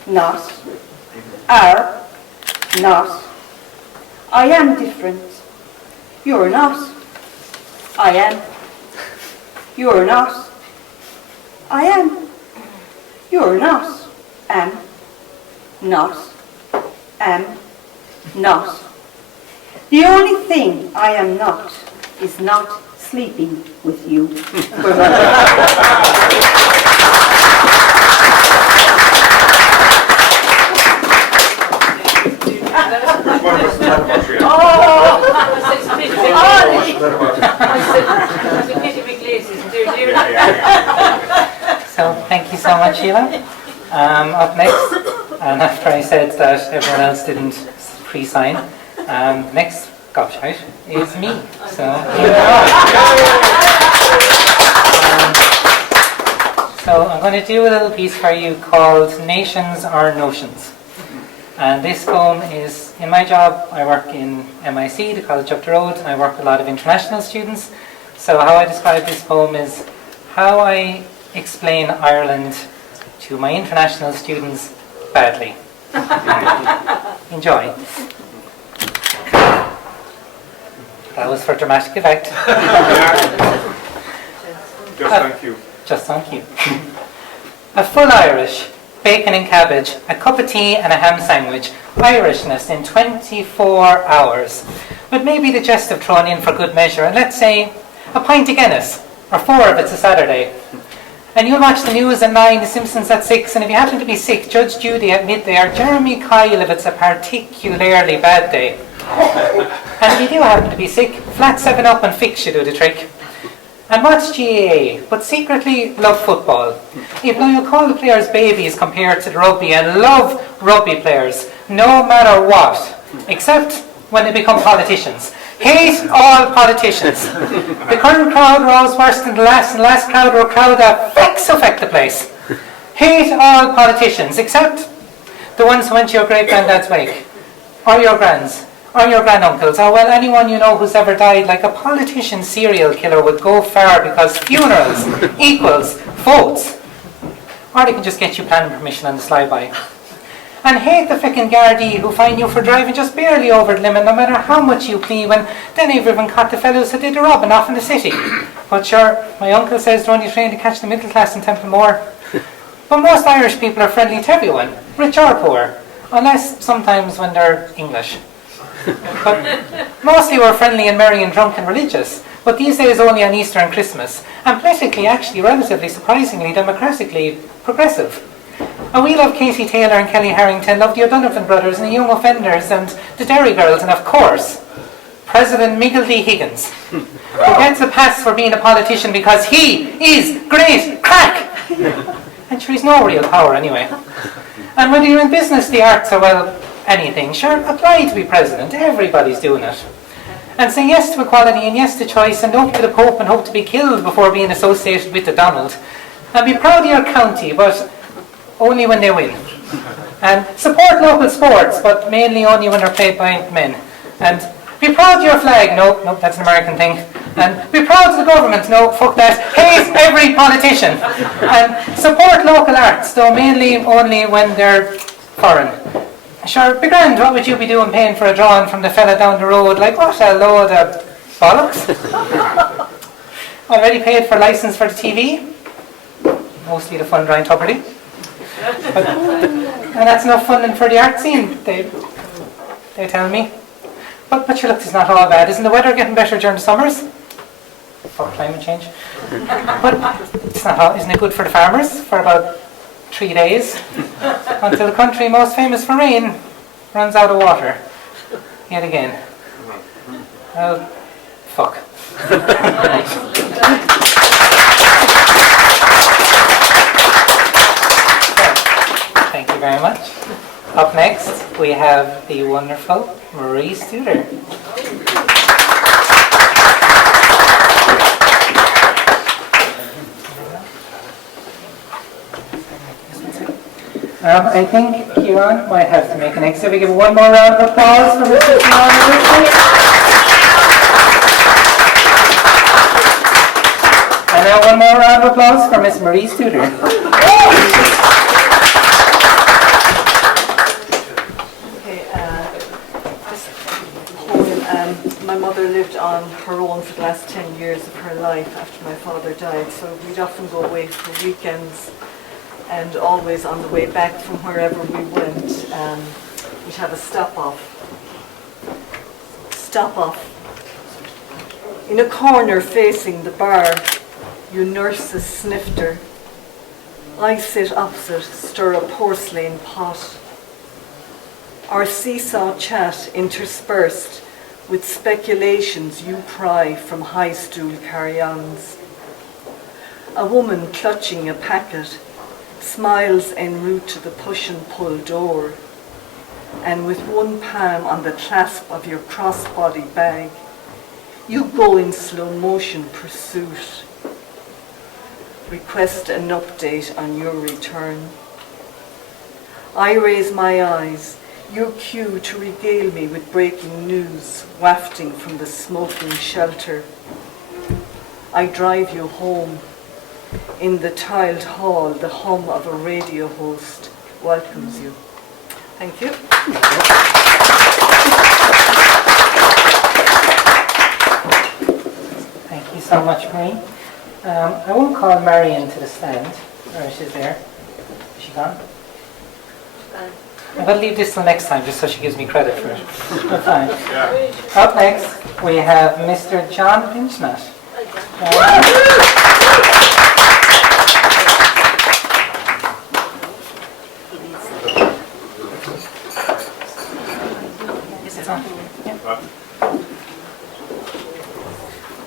Not. Are. Not. I am different. You're not. I am. You're not. I am. You're not. Am. Not. Am. Not. The only thing I am not is not sleeping with you. So, thank you so much, Sheila. Up next, and after I said that everyone else didn't pre-sign, next gobshite is me. So, so I'm going to do a little piece for you called Nations Are Notions. And this poem is, in my job, I work in MIC, the College up the road, and I work with a lot of international students. So how I describe this poem is how I explain Ireland to my international students badly. Enjoy. That was for dramatic effect. Just thank you. Just on cue. A full Irish, bacon and cabbage, a cup of tea and a ham sandwich. Irishness in 24 hours. With maybe the jest of thrown in for good measure. And let's say a pint of Guinness, or 4 if it's a Saturday. And you'll watch the news at 9, The Simpsons at 6, and if you happen to be sick, Judge Judy at midday, or Jeremy Kyle if it's a particularly bad day. And if you do happen to be sick, flat 7 up and fix you do the trick. And watch GAA, but secretly love football. Even though you'll call the players babies compared to the rugby, and love rugby players, no matter what, except when they become politicians. Hate all politicians. The current crowd are always worse than the last, and the last crowd were a crowd that affect the place. Hate all politicians, except the ones who went to your great-granddad's wake, or your grands, or your granduncles, or well, anyone you know who's ever died. Like a politician serial killer would go far because funerals equals votes. Or they can just get you planning permission on the flyby. And hate the feckin' Gardaí who fine you for driving just barely over the limit, no matter how much you plead, when then they've even caught the fellows who did the robbing off in the city. But sure, my uncle says they're only trained to catch the middle class in Templemore. But most Irish people are friendly to everyone, rich or poor, unless sometimes when they're English. But mostly we're friendly and merry and drunk and religious, but these days only on Easter and Christmas, and politically actually relatively surprisingly democratically progressive. And we love Katie Taylor and Kelly Harrington, love the O'Donovan brothers and the Young Offenders and the Derry Girls, and of course, President Miggledy Higgins, who gets a pass for being a politician because he is great crack! And sure, he's no real power anyway. And whether you're in business, the arts, or well, anything, sure, apply to be president. Everybody's doing it. And say yes to equality and yes to choice, and don't to the Pope and hope to be killed before being associated with the Donald. And be proud of your county, but only when they win. And support local sports, but mainly only when they're played by men. And be proud of your flag. No, that's an American thing. And be proud of the government. No, fuck that. Hate every politician. And support local arts, though mainly only when they're foreign. Sure, be grand, what would you be doing paying for a drawing from the fella down the road? Like, what a load of bollocks. Already paid for license for the TV? Mostly the fun drawing Tupperty. And that's enough funding for the art scene, they tell me. But your look is not all bad. Isn't the weather getting better during the summers? for climate change. But it's not, isn't it good for the farmers for about 3 days until the country most famous for rain runs out of water yet again. Well, fuck. Thank you very much. Up next, we have the wonderful Marie Studer. I think Ciaran might have to make an exit. We give one more round of applause for Mr. Ciaran O'Driscoll. And now one more round of applause for Miss Marie Studer. My mother lived on her own for the last 10 years of her life after my father died, so we'd often go away for weekends, and always on the way back from wherever we went, we'd have a stop-off. In a corner facing the bar, you nurse a snifter. I sit opposite, stir a porcelain pot. Our seesaw chat interspersed with speculations you pry from high stool carry-ons. A woman clutching a packet smiles en route to the push and pull door, and with one palm on the clasp of your crossbody bag, you go in slow motion pursuit. Request an update on your return. I raise my eyes, your cue to regale me with breaking news wafting from the smoking shelter. I drive you home. In the tiled hall, the hum of a radio host welcomes you. Thank you. Thank you so much, Marie. I won't call Marion to the stand. Or she's there. Is she gone? I'm going to leave this till next time, just so she gives me credit for it. But fine. Up next, we have Mr. John Pinchmat.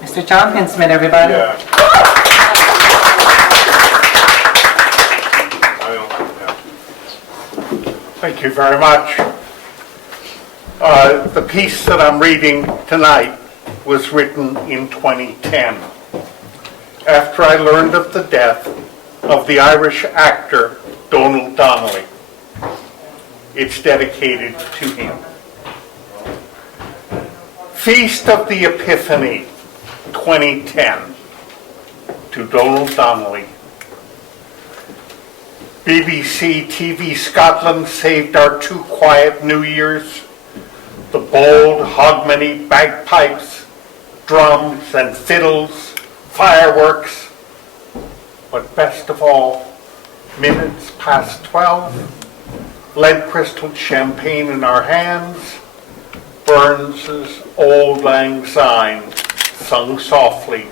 Mr. John Pinsman, everybody. Thank you very much. The piece that I'm reading tonight was written in 2010, after I learned of the death of the Irish actor Donald Donnelly. It's dedicated to him. Feast of the Epiphany, 2010, to Donald Donnelly. BBC TV Scotland saved our 2 quiet New Years. The bold Hogmanay bagpipes, drums and fiddles, fireworks. But best of all, minutes past 12, lead crystal champagne in our hands, Burns's Auld Lang Syne, sung softly,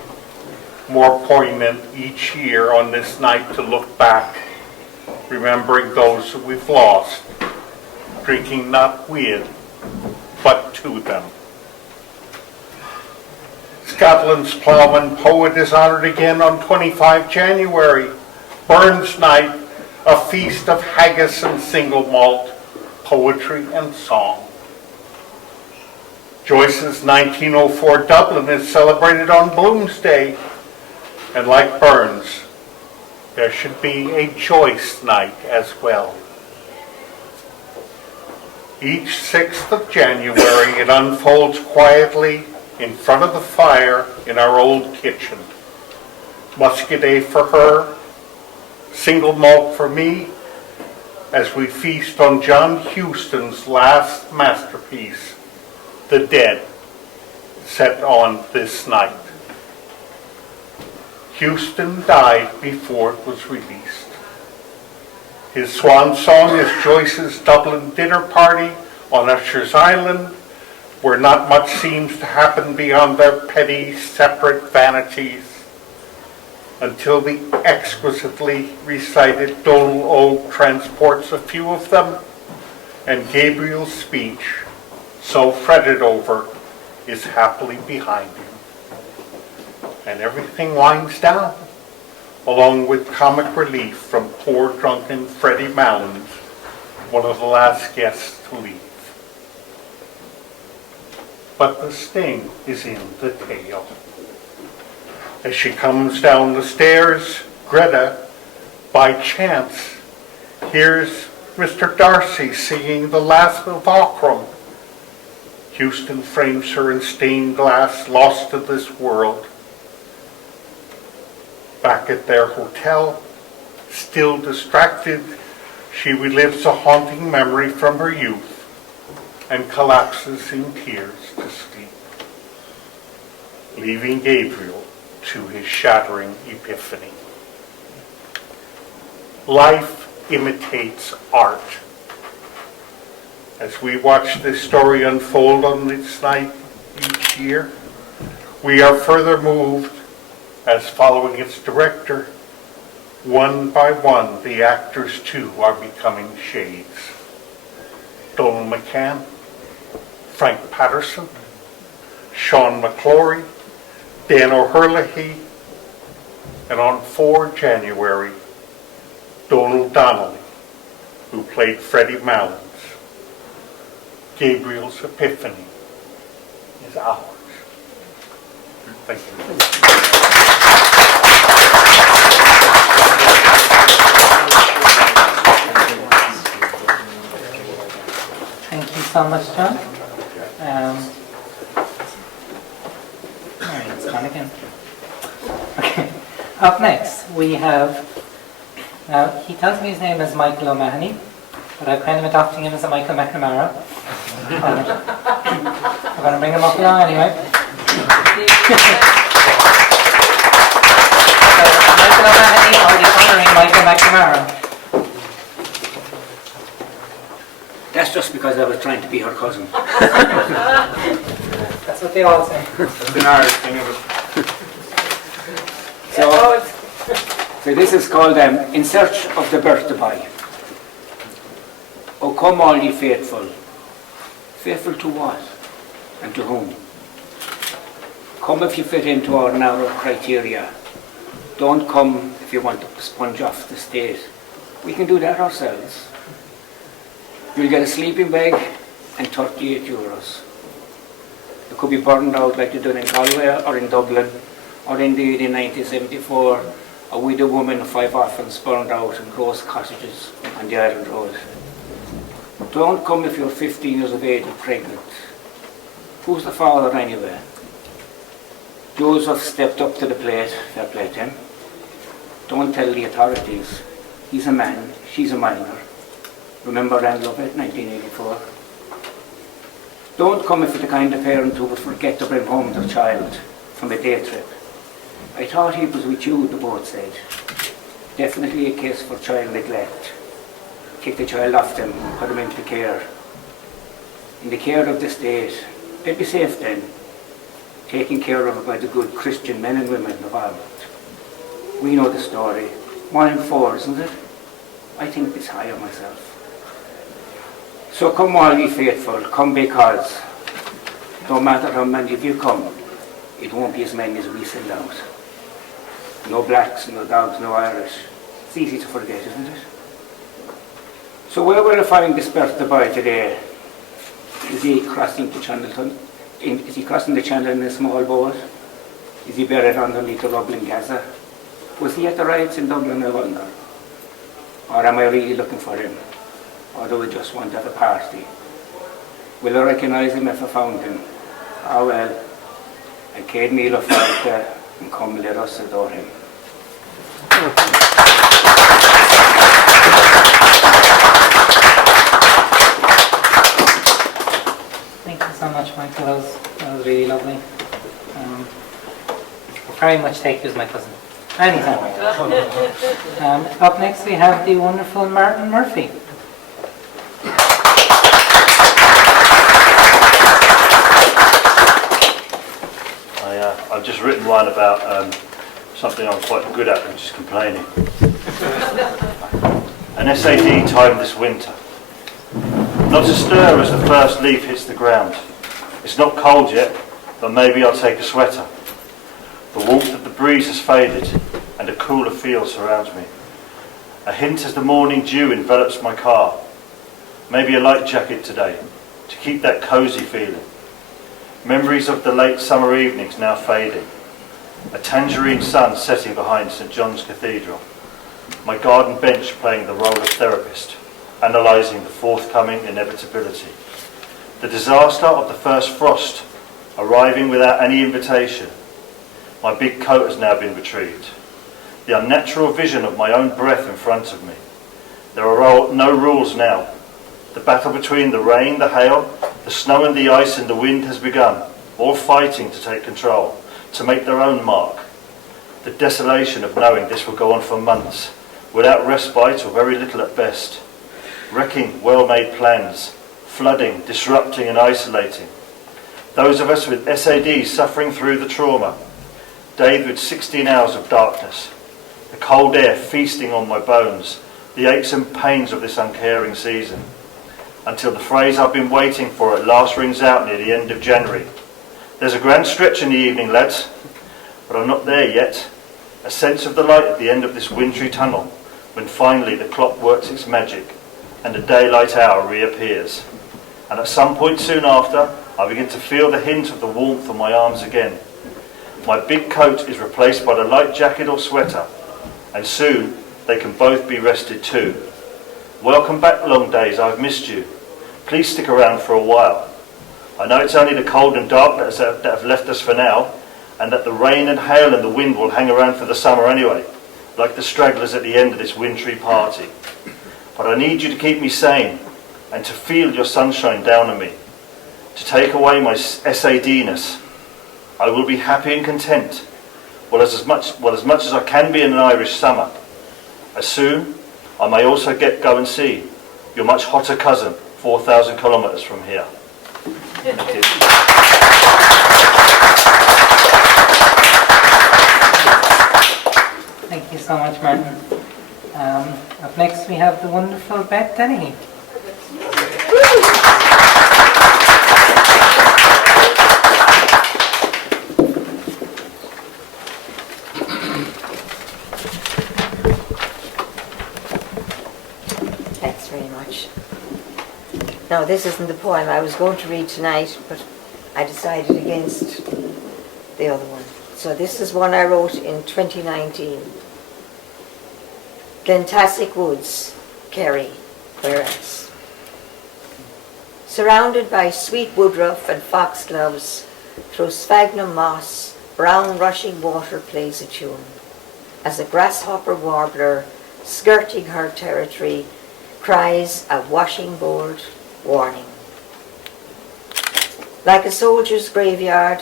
more poignant each year on this night to look back, remembering those that we've lost, drinking not with, but to them. Scotland's ploughman poet is honoured again on 25 January, Burns Night, a feast of haggis and single malt, poetry and song. Joyce's 1904 Dublin is celebrated on Bloomsday, and like Burns, there should be a Joyce night as well. Each 6th of January, it unfolds quietly in front of the fire in our old kitchen. Muscadet for her, single malt for me, as we feast on John Huston's last masterpiece, The Dead, set on this night. Huston died before it was released. His swan song is Joyce's Dublin dinner party on Usher's Island, where not much seems to happen beyond their petty, separate vanities, until the exquisitely recited Donal Ode transports a few of them, and Gabriel's speech, so fretted over, is happily behind him. And everything winds down, along with comic relief from poor drunken Freddie Malins, one of the last guests to leave. But the sting is in the tale. As she comes down the stairs, Greta, by chance, hears Mr. Darcy singing the last of Aughrim. Houston frames her in stained glass, lost to this world. Back at their hotel, still distracted, she relives a haunting memory from her youth and collapses in tears to sleep, leaving Gabriel to his shattering epiphany. Life imitates art. As we watch this story unfold on this night each year, we are further moved as, following its director, one by one the actors too are becoming shades. Donal McCann, Frank Patterson, Sean McClory, Dan O'Herlihy, and on 4 January, Donald Donnelly, who played Freddie Malins. Gabriel's epiphany is ours. Thank you. Thank you so much, John. Alright, it's gone again. Okay. Up next, we have, now he tells me his name is Michael O'Mahony, but I'm kind of adopting him as a Michael McNamara. I'm going to bring him up now anyway. So, Michael O'Mahony, or the honouring Michael McNamara. That's just because I was trying to be her cousin. That's what they all say. That's an Irish thing of it. So this is called In Search of the Birth Boy. O come all ye faithful. Faithful to what? And to whom? Come if you fit into our narrow criteria. Don't come if you want to sponge off the state. We can do that ourselves. You'll get a sleeping bag and €38. It could be burned out like they done in Galway or in Dublin, or indeed in 1974, a widow woman of 5 orphans burned out in gross cottages on the Island Road. Don't come if you're 15 years of age and pregnant. Who's the father anyway? Joseph stepped up to the plate, fair play to him. Don't tell the authorities. He's a man, she's a minor. Remember Anne Lovett, 1984? Don't come if you're the kind of parent who would forget to bring home their child from a day trip. I thought he was with you, the board said. Definitely a case for child neglect. Kick the child off them and put them into care. In the care of the state, they'd be safe then, taken care of by the good Christian men and women of Ireland. We know the story. 1 in 4, isn't it? I think it's higher myself. So come all ye faithful, come because no matter how many of you come, it won't be as many as we send out. No blacks, no dogs, no Irish. It's easy to forget, isn't it? So where will I find this birthday boy today? Is he crossing the channel? Is he crossing the channel in a small boat? Is he buried underneath the rubble in Gaza? Was he at the riots in Dublin, I wonder? Or am I really looking for him? Or do we just want to have a party? Will I recognise him if I found him? Oh well, a Cade meal of Falca, and come let us adore him. Thank you so much, Michael. That was really lovely. I'll very much take you as my cousin. Anytime. Up next we have the wonderful Martin Murphy. I've just written one about something I'm quite good at, which is complaining. An SAD time this winter. Not a stir as the first leaf hits the ground. It's not cold yet, but maybe I'll take a sweater. The warmth of the breeze has faded, and a cooler feel surrounds me. A hint as the morning dew envelops my car. Maybe a light jacket today, to keep that cosy feeling. Memories of the late summer evenings now fading. A tangerine sun setting behind St John's Cathedral. My garden bench playing the role of therapist, analysing the forthcoming inevitability. The disaster of the first frost, arriving without any invitation. My big coat has now been retrieved. The unnatural vision of my own breath in front of me. There are no rules now. The battle between the rain, the hail, the snow and the ice and the wind has begun, all fighting to take control, to make their own mark. The desolation of knowing this will go on for months, without respite or very little at best. Wrecking well-made plans, flooding, disrupting and isolating. Those of us with SAD suffering through the trauma. Days with 16 hours of darkness. The cold air feasting on my bones, the aches and pains of this uncaring season. Until the phrase I've been waiting for at last rings out near the end of January. There's a grand stretch in the evening, lads, but I'm not there yet. A sense of the light at the end of this wintry tunnel, when finally the clock works its magic and the daylight hour reappears. And at some point soon after, I begin to feel the hint of the warmth on my arms again. My big coat is replaced by the light jacket or sweater, and soon they can both be rested too. Welcome back, long days, I've missed you. Please stick around for a while. I know it's only the cold and dark that have left us for now, and that the rain and hail and the wind will hang around for the summer anyway, like the stragglers at the end of this wintry party. But I need you to keep me sane, and to feel your sunshine down on me, to take away my SAD-ness. I will be happy and content, as much as I can be in an Irish summer. As soon, I may also go and see your much hotter cousin, 4,000 kilometres from here. Thank you. Thank you so much, Martin. Up next we have the wonderful Beth Dennehy. Thanks very much. Now, this isn't the poem I was going to read tonight, but I decided against the other one. So this is one I wrote in 2019. Glentastic Woods, Kerry, whereas. Surrounded by sweet woodruff and foxgloves, through sphagnum moss, brown rushing water plays a tune, as a grasshopper warbler, skirting her territory, cries a washing board warning. Like a soldier's graveyard,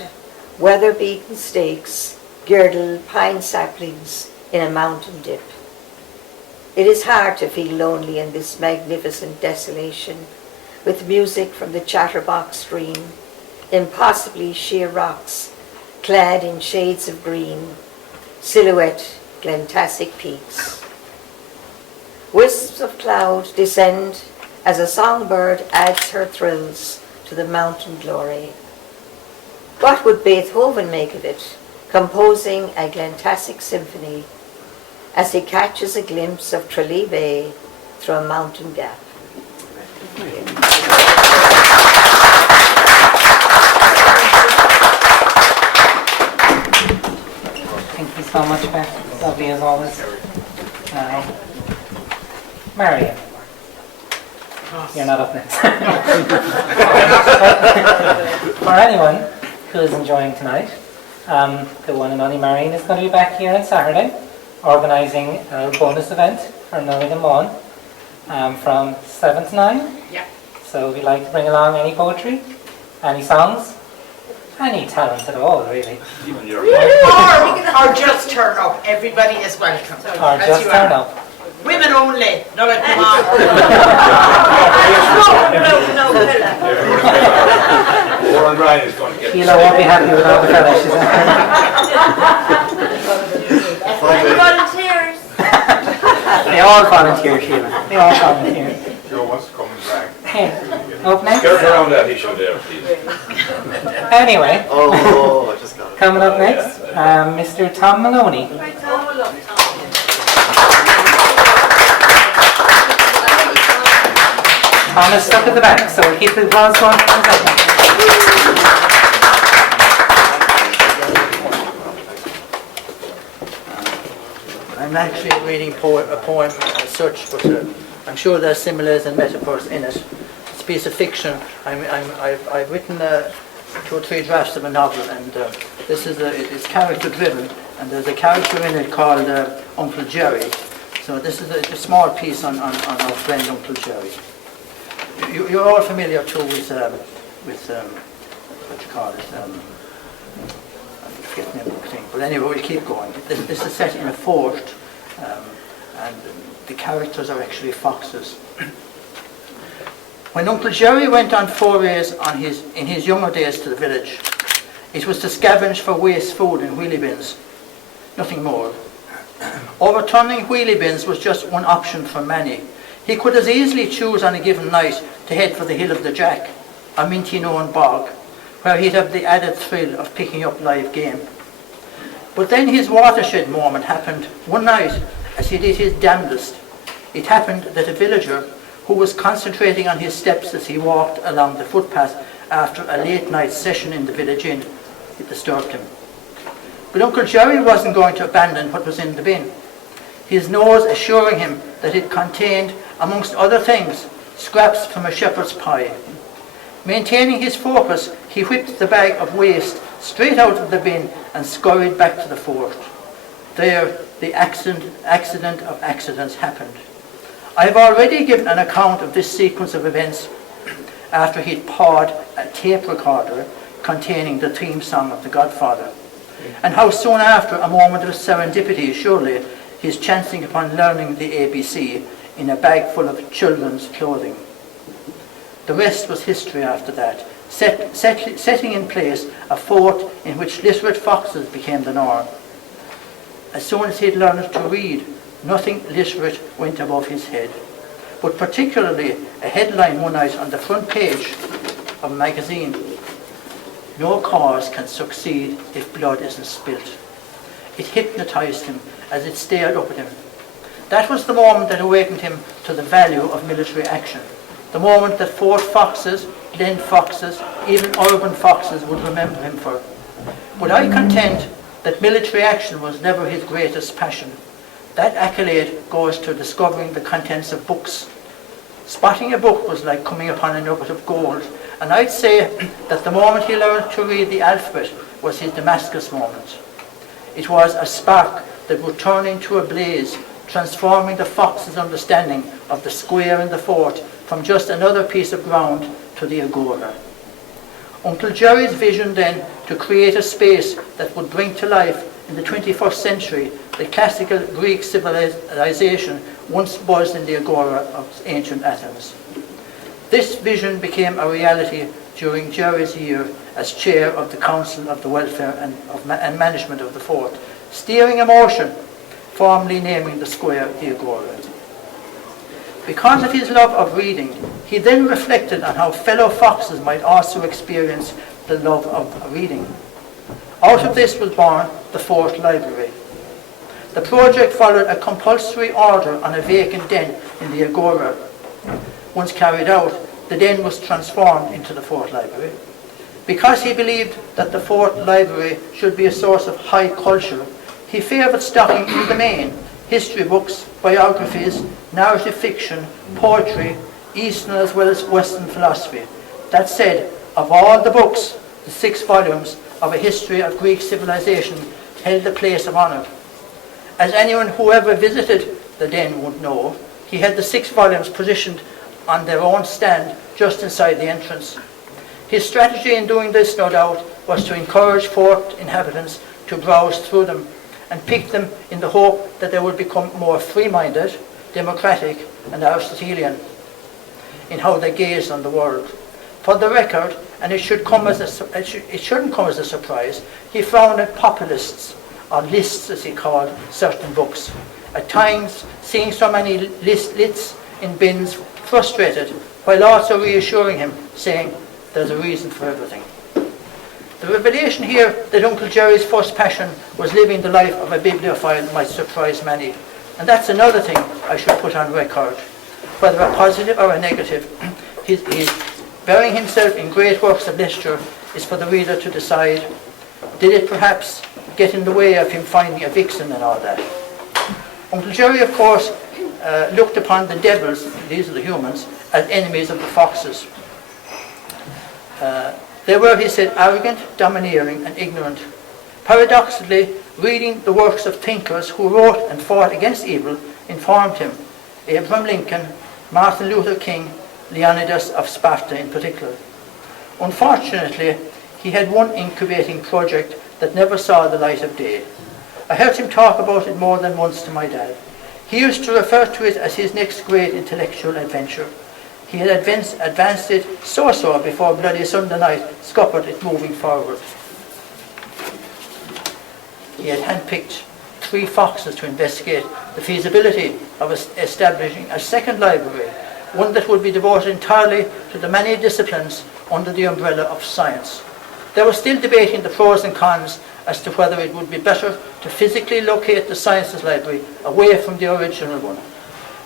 weather-beaten stakes girdle pine saplings in a mountain dip. It is hard to feel lonely in this magnificent desolation, with music from the chatterbox stream, impossibly sheer rocks, clad in shades of green, silhouette Glentastic peaks. Wisps of cloud descend as a songbird adds her thrills to the mountain glory. What would Beethoven make of it, composing a Glentastic symphony as he catches a glimpse of Tralee Bay through a mountain gap? Thank you so much, Beth. Lovely as always. Marion. You're not up next. For anyone who is enjoying tonight, the one and only Marion is going to be back here on Saturday, organising a bonus event for Norig and Maughan from 7 to 9. Yeah. So we'd like to bring along any poetry, any songs, any talent at all, really. Or just turn up. Everybody is welcome. Or just turn up. Women only. No, like, come on. Warren Ryan is going to get Sheila won't be happy with all the fellas, she said. all volunteer, Ciaran. They all volunteer. Joe wants to come and brag. Up next? Skirt around that issue there, please. Anyway, Oh, I just got it. coming up next, Mr. Tom Maloney. Tom is stuck at the back, so we'll keep the applause going for a second. I'm actually reading a poem as such, but I'm sure there's similes and metaphors in it. It's a piece of fiction. I've written 2 or 3 drafts of a novel, and this is it's character driven, and there's a character in it called Uncle Jerry. So this is a small piece on our friend Uncle Jerry. You're all familiar too with what you call it. I forget the name of the thing, but anyway, we'll keep going. This is set in a fort, and the characters are actually foxes. When Uncle Jerry went on forays in his younger days to the village, it was to scavenge for waste food in wheelie bins, nothing more. Overturning wheelie bins was just one option for many. He could as easily choose on a given night to head for the Hill of the Jack, a minty known bog, where he'd have the added thrill of picking up live game. But then his watershed moment happened one night as he did his damnedest. It happened that a villager who was concentrating on his steps as he walked along the footpath after a late night session in the village inn, it disturbed him. But Uncle Jerry wasn't going to abandon what was in the bin, his nose assuring him that it contained, amongst other things, scraps from a shepherd's pie. Maintaining his focus, he whipped the bag of waste straight out of the bin and scurried back to the fort. There, the accident of accidents happened. I have already given an account of this sequence of events after he'd pawed a tape recorder containing the theme song of The Godfather, and how soon after, a moment of serendipity surely, he's chancing upon learning the ABC in a bag full of children's clothing. The rest was history after that, setting in place a fort in which literate foxes became the norm. As soon as he'd learned to read, nothing literate went above his head, but particularly a headline one night on the front page of a magazine: "No cause can succeed if blood isn't spilt." It hypnotized him as it stared up at him. That was the moment that awakened him to the value of military action, the moment that fort foxes, glen foxes, even urban foxes would remember him for. But I contend that military action was never his greatest passion. That accolade goes to discovering the contents of books. Spotting a book was like coming upon a nugget of gold, and I'd say that the moment he learned to read the alphabet was his Damascus moment. It was a spark that would turn into a blaze, transforming the fox's understanding of the square in the fort from just another piece of ground to the agora. Uncle Jerry's vision then to create a space that would bring to life in the 21st century the classical Greek civilization once buzzed in the agora of ancient Athens. This vision became a reality during Jerry's year as chair of the Council of the Welfare and Management of the Fort, steering a motion formally naming the square the agora. Because of his love of reading, he then reflected on how fellow foxes might also experience the love of reading. Out of this was born the Fort Library. The project followed a compulsory order on a vacant den in the agora. Once carried out, the den was transformed into the Fort Library. Because he believed that the Fort Library should be a source of high culture, he favoured stocking in the main history books, biographies, narrative fiction, poetry, Eastern as well as Western philosophy. That said, of all the books, the 6 volumes of A History of Greek Civilization held a place of honour. As anyone who ever visited the den would know, he had the 6 volumes positioned on their own stand just inside the entrance. His strategy in doing this, no doubt, was to encourage fort inhabitants to browse through them and pick them in the hope that they would become more free-minded, democratic and Aristotelian in how they gazed on the world. For the record, and it shouldn't come as a surprise, he frowned at populists, or lists as he called certain books, at times seeing so many lists in bins, frustrated, while also reassuring him, saying, there's a reason for everything. The revelation here that Uncle Jerry's first passion was living the life of a bibliophile might surprise many. And that's another thing I should put on record. Whether a positive or a negative, his burying himself in great works of literature is for the reader to decide. Did it perhaps get in the way of him finding a vixen and all that? Uncle Jerry, of course, looked upon the devils, these are the humans, as enemies of the foxes. They were, he said, arrogant, domineering and ignorant. Paradoxically, reading the works of thinkers who wrote and fought against evil informed him. Abraham Lincoln, Martin Luther King, Leonidas of Sparta in particular. Unfortunately, he had one incubating project that never saw the light of day. I heard him talk about it more than once to my dad. He used to refer to it as his next great intellectual adventure. He had advanced it so before bloody Sunday night scuppered it moving forward. He had handpicked 3 foxes to investigate the feasibility of establishing a second library, one that would be devoted entirely to the many disciplines under the umbrella of science. They were still debating the pros and cons as to whether it would be better to physically locate the sciences library away from the original one.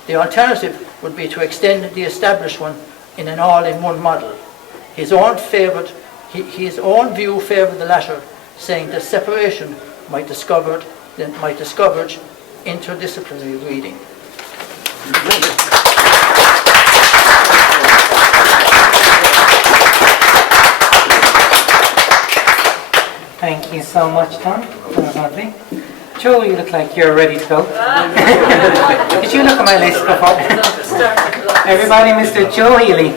The alternative would be to extend the established one in an all-in-one model. His own view favoured the latter, saying that separation might discourage interdisciplinary reading. Thank you so much, Tom. That was lovely. Joe, you look like you're ready to go. Did you look at my list before? Everybody, Mr. Joe Healy.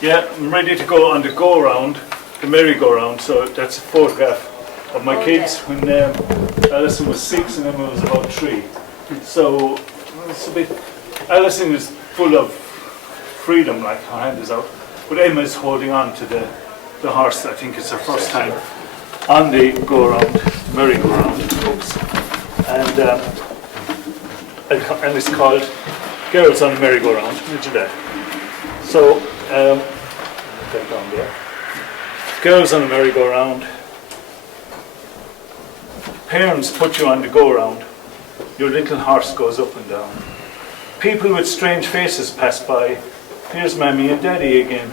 Yeah, I'm ready to go on the go-round, the merry-go-round. So that's a photograph of my kids when Alison was 6 and Emma was about 3. So it's a bit. Alison is full of freedom, like her hand is out, but Emma is holding on to the horse. I think it's her first time on the go-around, merry-go-round. And it's called Girls on the Merry-Go-Round. Imagine that. So, take down there. Girls on the merry-go-round. Parents put you on the go-round. Your little horse goes up and down. People with strange faces pass by. Here's Mammy and Daddy again,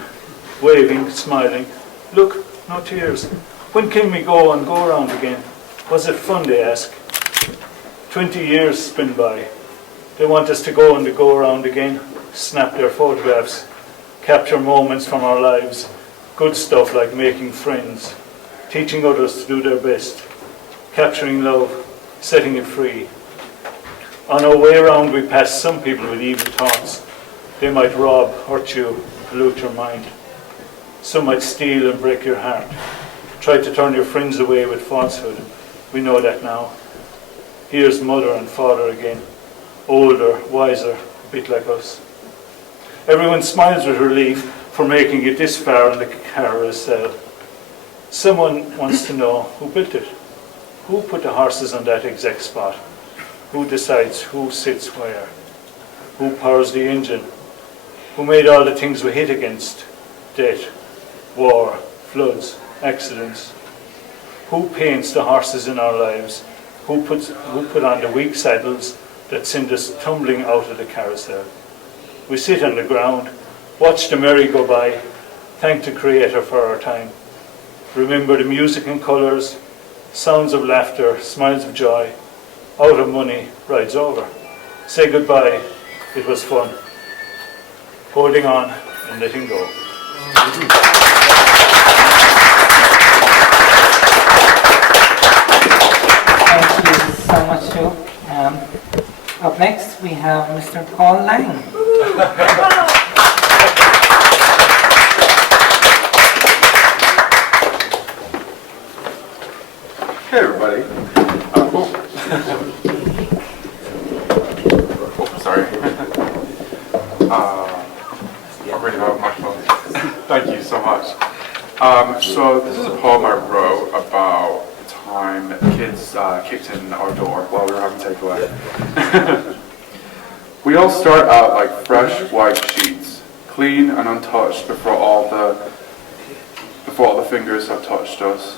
waving, smiling. Look, no tears. When can we go and go around again? Was it fun, they ask. 20 years spin by. They want us to go and to go around again, snap their photographs, capture moments from our lives, good stuff like making friends, teaching others to do their best, capturing love, setting it free. On our way around we pass some people with evil thoughts. They might rob, hurt you, pollute your mind. Some might steal and break your heart. Try to turn your friends away with falsehood. We know that now. Here's mother and father again, older, wiser, a bit like us. Everyone smiles with relief for making it this far in the carousel. Someone wants to know who built it. Who put the horses on that exact spot? Who decides who sits where? Who powers the engine? Who made all the things we hit against? Death, war, floods, accidents. Who paints the horses in our lives? Who put on the weak saddles that send us tumbling out of the carousel? We sit on the ground, watch the merry go by, thank the Creator for our time. Remember the music and colours, sounds of laughter, smiles of joy. Out of money, rides over. Say goodbye, it was fun. Holding on and letting go. Thank you so much, Joe. Up next, we have Mr. Paul Lang. Hey everybody. Sorry. I'm ready to have my phone. Thank you so much. So this is a poem I wrote about the time kids kicked in our door while we were having takeaway. We all start out like fresh white sheets, clean and untouched before all the fingers have touched us.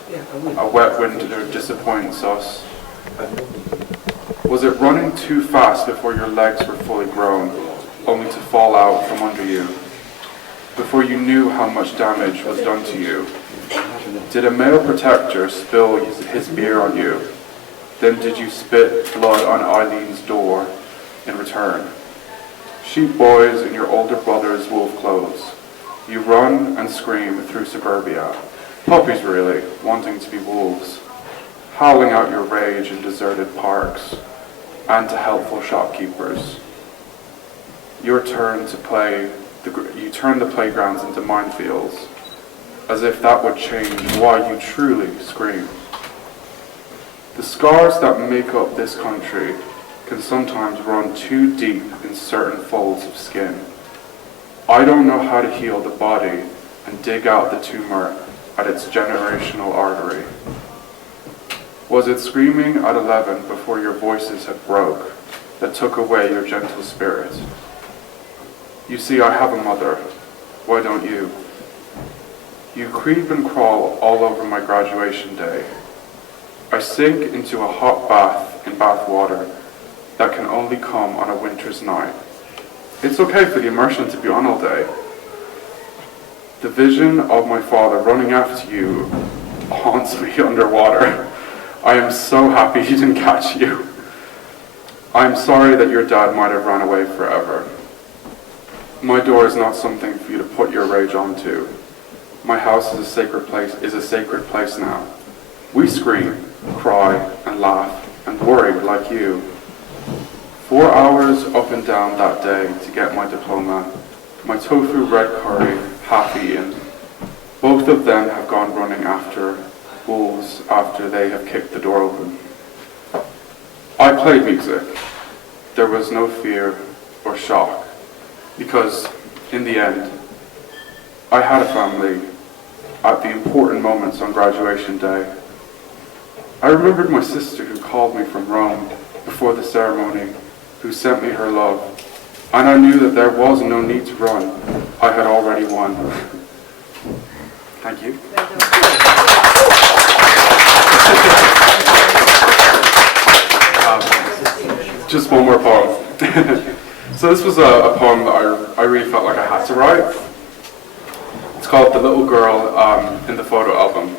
A wet winter disappoints us. Was it running too fast before your legs were fully grown, only to fall out from under you? Before you knew how much damage was done to you? Did a male protector spill his beer on you? Then did you spit blood on Eileen's door in return? Sheep boys in your older brother's wolf clothes. You run and scream through suburbia. Puppies really, wanting to be wolves. Howling out your rage in deserted parks and to helpful shopkeepers. Your turn to play. You turn the playgrounds into minefields, as if that would change why you truly scream. The scars that make up this country can sometimes run too deep in certain folds of skin. I don't know how to heal the body and dig out the tumor at its generational artery. Was it screaming at 11 before your voices had broke that took away your gentle spirit? You see, I have a mother. Why don't you? You creep and crawl all over my graduation day. I sink into a hot bath in bath water that can only come on a winter's night. It's okay for the immersion to be on all day. The vision of my father running after you haunts me underwater. I am so happy he didn't catch you. I'm sorry that your dad might have run away forever. My door is not something for you to put your rage onto. My house is a sacred place now. We scream, cry, and laugh, and worry like you. 4 hours up and down that day to get my diploma. My tofu red curry, half eaten. Both of them have gone running after wolves after they have kicked the door open. I played music. There was no fear or shock. Because, in the end, I had a family at the important moments on graduation day. I remembered my sister who called me from Rome before the ceremony, who sent me her love, and I knew that there was no need to run. I had already won. Thank you. Just one more poem. So this was a poem that I really felt like I had to write. It's called The Little Girl in the Photo Album.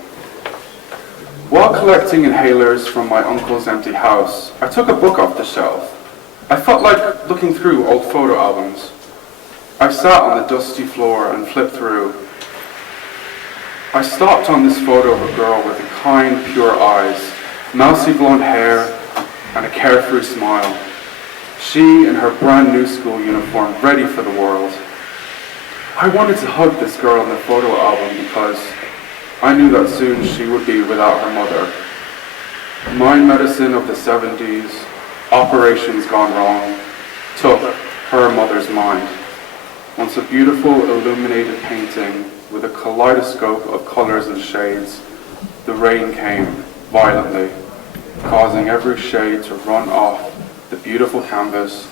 While collecting inhalers from my uncle's empty house, I took a book off the shelf. I felt like looking through old photo albums. I sat on the dusty floor and flipped through. I stopped on this photo of a girl with kind, pure eyes, mousy blonde hair, and a carefree smile. She in her brand new school uniform, ready for the world. I wanted to hug this girl in the photo album because I knew that soon she would be without her mother. Mind medicine of the 70s, operations gone wrong, took her mother's mind. Once a beautiful illuminated painting with a kaleidoscope of colors and shades, the rain came violently, causing every shade to run off the beautiful canvas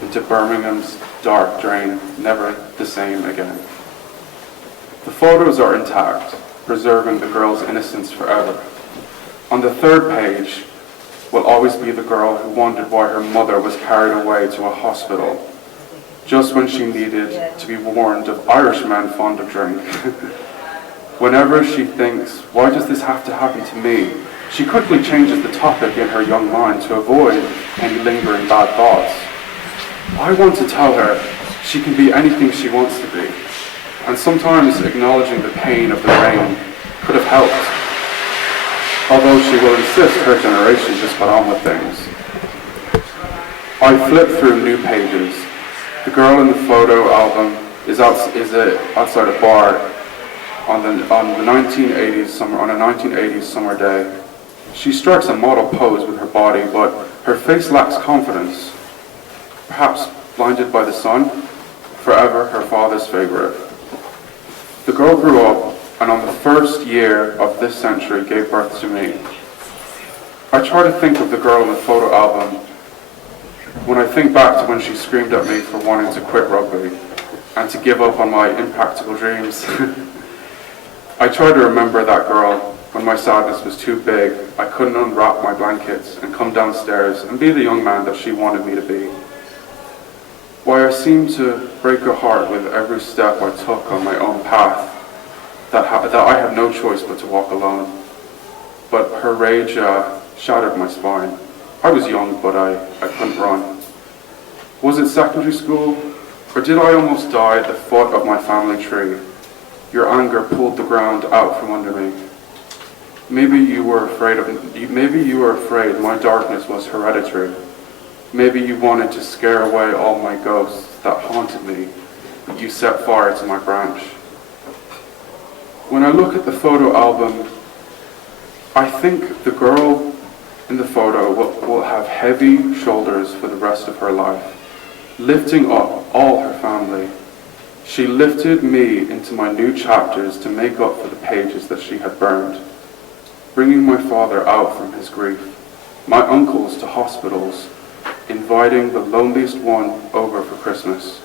into Birmingham's dark drain, never the same again. The photos are intact, preserving the girl's innocence forever. On the third page will always be the girl who wondered why her mother was carried away to a hospital, just when she needed to be warned of Irishmen fond of drink. Whenever she thinks, why does this have to happen to me? She quickly changes the topic in her young mind to avoid any lingering bad thoughts. I want to tell her she can be anything she wants to be, and sometimes acknowledging the pain of the rain could have helped, although she will insist her generation just got on with things. I flip through new pages. The girl in the photo album is outside a bar on a 1980s summer day. She strikes a model pose with her body, but her face lacks confidence. Perhaps blinded by the sun, forever her father's favorite. The girl grew up and on the first year of this century gave birth to me. I try to think of the girl in the photo album when I think back to when she screamed at me for wanting to quit rugby and to give up on my impractical dreams. I try to remember that girl when my sadness was too big, I couldn't unwrap my blankets and come downstairs and be the young man that she wanted me to be. Why I seemed to break her heart with every step I took on my own path, that I had no choice but to walk alone. But her rage shattered my spine. I was young, but I couldn't run. Was it secondary school, or did I almost die at the foot of my family tree? Your anger pulled the ground out from under me. Maybe you were afraid my darkness was hereditary. Maybe you wanted to scare away all my ghosts that haunted me, but you set fire to my branch. When I look at the photo album, I think the girl in the photo will have heavy shoulders for the rest of her life, lifting up all her family. She lifted me into my new chapters to make up for the pages that she had burned, bringing my father out from his grief, my uncles to hospitals, inviting the loneliest one over for Christmas.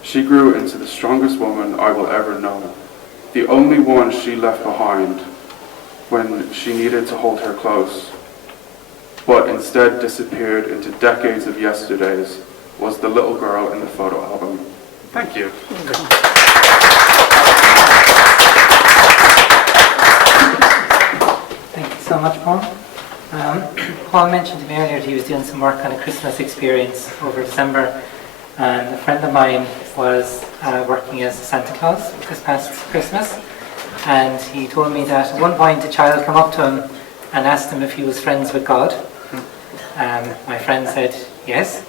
She grew into the strongest woman I will ever know, the only one she left behind when she needed to hold her close, but instead disappeared into decades of yesterdays, was the little girl in the photo album. Thank you. Thank you so much, Paul. Paul mentioned to me earlier that he was doing some work on a Christmas experience over December, and a friend of mine was working as Santa Claus this past Christmas, and he told me that at one point a child came up to him and asked him if he was friends with God. My friend said yes,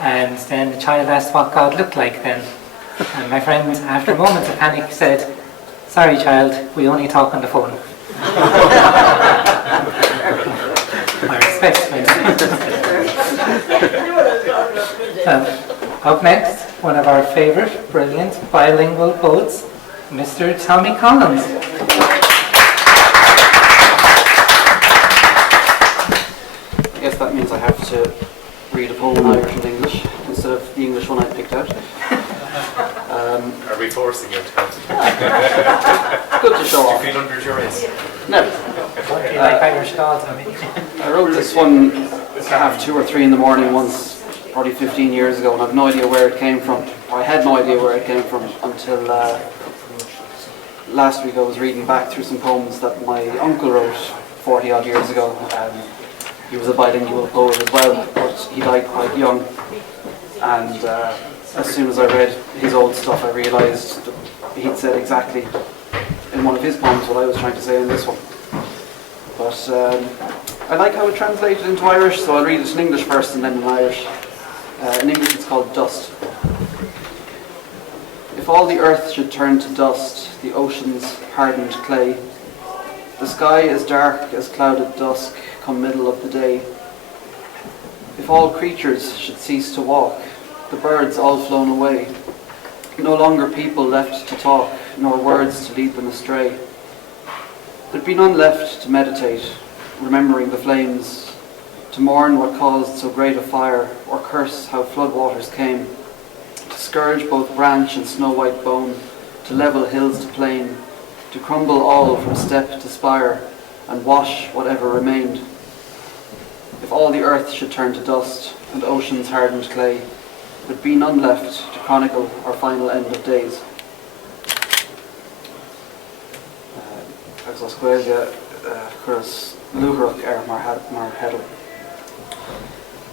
and then the child asked what God looked like then, and my friend, after a moment of panic, said, "Sorry child, we only talk on the phone." I respect my up next, one of our favourite brilliant bilingual poets, Mr. Tommy Collins. I guess that means I have to read a poem in Irish and English instead of the English one I picked out. Are we forcing you to come? Good to show off. Do you feel under duress? No. Do you like Irish at all, Tommy? I wrote this one at half 2 or 3 in the morning once, probably 15 years ago, and I've no idea where it came from. I had no idea where it came from until last week I was reading back through some poems that my uncle wrote 40 odd years ago. He was a bilingual poet as well, but he died quite young. And as soon as I read his old stuff, I realised that he'd said exactly in one of his poems what I was trying to say in this one. But I like how it translated into Irish, so I'll read it in English first and then in Irish. In English it's called Dust. If all the earth should turn to dust, the ocean's hardened clay, the sky as dark as clouded dusk come middle of the day. If all creatures should cease to walk, the birds all flown away, no longer people left to talk, nor words to lead them astray. There'd be none left to meditate, remembering the flames, to mourn what caused so great a fire, or curse how floodwaters came, to scourge both branch and snow-white bone, to level hills to plain, to crumble all from step to spire, and wash whatever remained. If all the earth should turn to dust, and ocean's hardened clay, there'd be none left to chronicle our final end of days. Agus os gweilge churas luhrach mar hedal.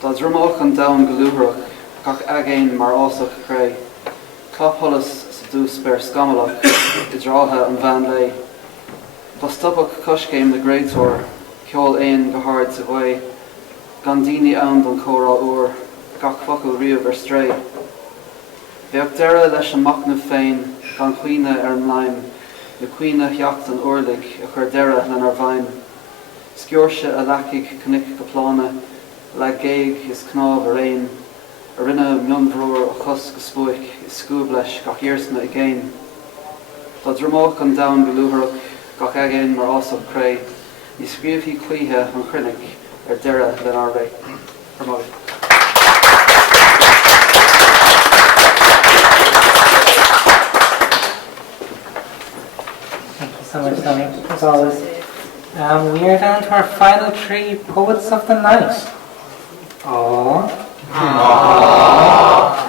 Dás rumoch an dawn golúhrach, gach agéin mar osach cré, clopholas sa dús ber scamalach, idrátha an bhean lei. Tá stubach cuscéim na gréadúir, ceol éon go hard sa bhae, gan daoine ann don chórá uair, gach focail riamh ar stray. Bheadh deire leis an macnamh féin, gan cuoine ar an laim, na cuoine heacht an uirlig a chur deire lenar bhain. Sciorse a lacaigh cnic go plána, le géig is cnáb ar éin, a rinne mionbhróir a chus go spuig is scúb leis gach irsna i ggéin. Tá dramach an down beluharach gach agin mar osam cray. Ní scríomh hí cluithe an chruinnig deire len ára. Armagad. Thank you so much, Tommy, as always. We are down to our final three poets of the night. Aww.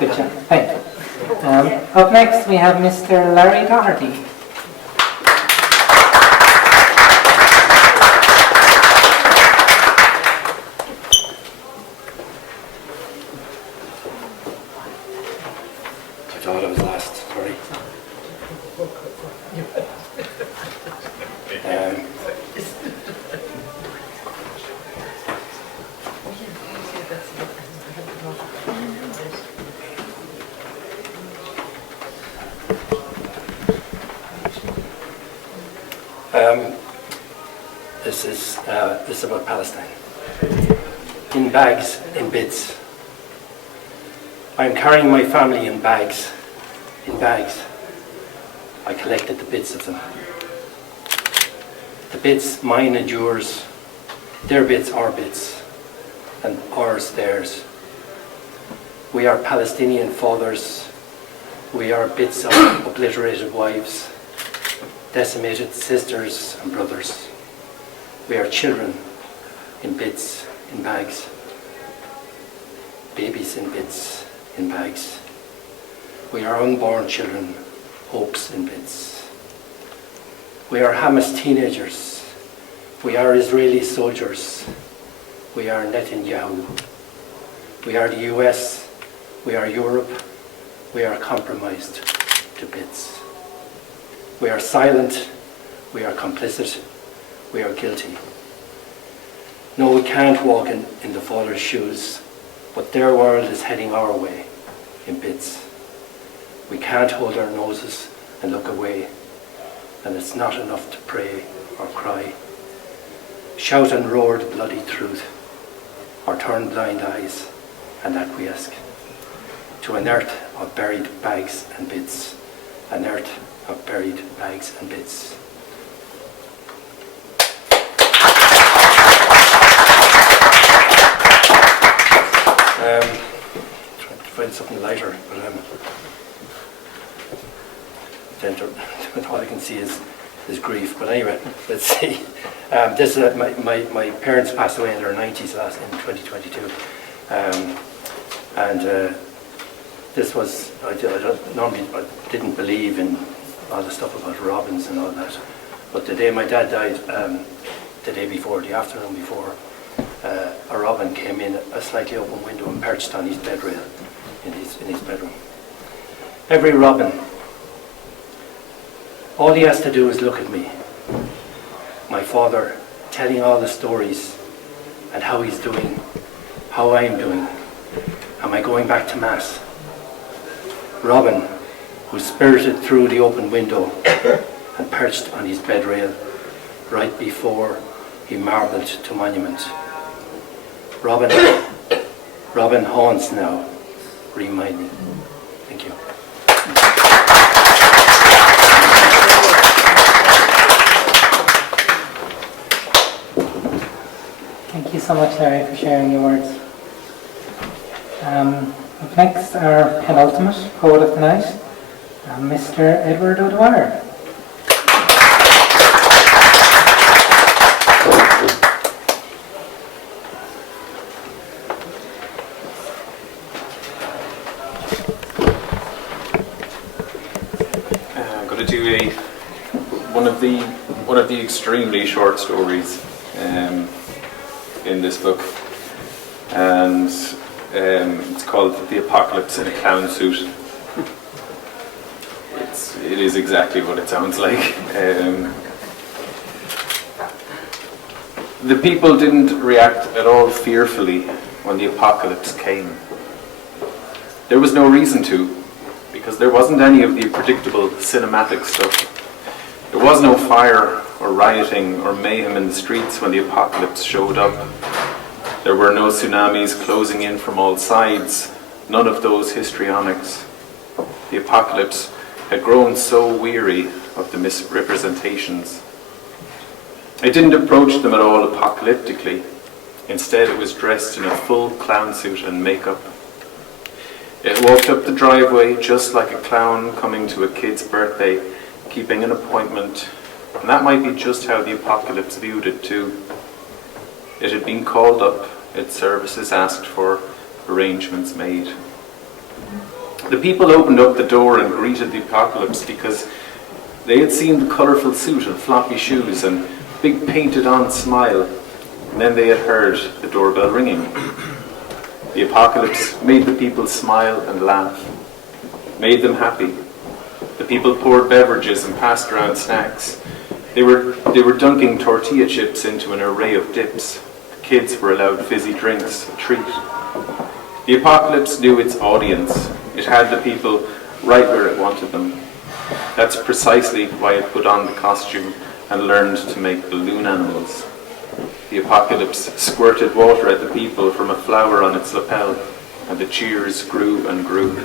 Good job. Thank you. Up next, we have Mr. Larry Doherty. I thought I was last, sorry. This is about Palestine. In bags, in bits. I am carrying my family in bags. In bags. I collected the bits of them. The bits, mine and yours. Their bits, our bits. And ours, theirs. We are Palestinian fathers. We are bits of obliterated wives. Decimated sisters and brothers. We are children in bits, in bags. Babies in bits, in bags. We are unborn children, hopes in bits. We are Hamas teenagers. We are Israeli soldiers. We are Netanyahu. We are the US. We are Europe. We are compromised to bits. We are silent. We are complicit. We are guilty. No, we can't walk in the father's shoes, but their world is heading our way in bits. We can't hold our noses and look away, and it's not enough to pray or cry. Shout and roar the bloody truth, or turn blind eyes and acquiesce to an earth of buried bags and bits, an earth of buried bags and bits. Trying to find something lighter, but then all I can see is grief. But anyway, let's see. This is my parents passed away in their 90s in 2022, and this was I didn't believe in all the stuff about robins and all that, but the day my dad died, the day before, the afternoon before, a robin came in a slightly open window and perched on his bed rail in his bedroom. Every robin, all he has to do is look at me. My father telling all the stories and how he's doing, how I am doing. Am I going back to Mass? Robin, who spirited through the open window and perched on his bed rail right before he marbled to monument. Robin haunts now, reminding. Thank you. Thank you so much, Larry, for sharing your words. Up next, our penultimate poet of the night, Mr. Edward O'Dwyer. I'm going to do one of the extremely short stories in this book, and it's called "The Apocalypse in a Clown Suit." It is exactly what it sounds like. The people didn't react at all fearfully when the apocalypse came. There was no reason to, because there wasn't any of the predictable cinematic stuff. There was no fire or rioting or mayhem in the streets when the apocalypse showed up. There were no tsunamis closing in from all sides, none of those histrionics. The apocalypse had grown so weary of the misrepresentations. It didn't approach them at all apocalyptically. Instead, it was dressed in a full clown suit and makeup. It walked up the driveway just like a clown coming to a kid's birthday, keeping an appointment, and that might be just how the apocalypse viewed it too. It had been called up, its services asked for, arrangements made. The people opened up the door and greeted the apocalypse because they had seen the colourful suit and floppy shoes and big painted-on smile, and then they had heard the doorbell ringing. The apocalypse made the people smile and laugh, made them happy. The people poured beverages and passed around snacks. They were dunking tortilla chips into an array of dips. The kids were allowed fizzy drinks, a treat. The apocalypse knew its audience. It had the people right where it wanted them. That's precisely why it put on the costume and learned to make balloon animals. The apocalypse squirted water at the people from a flower on its lapel, and the cheers grew and grew.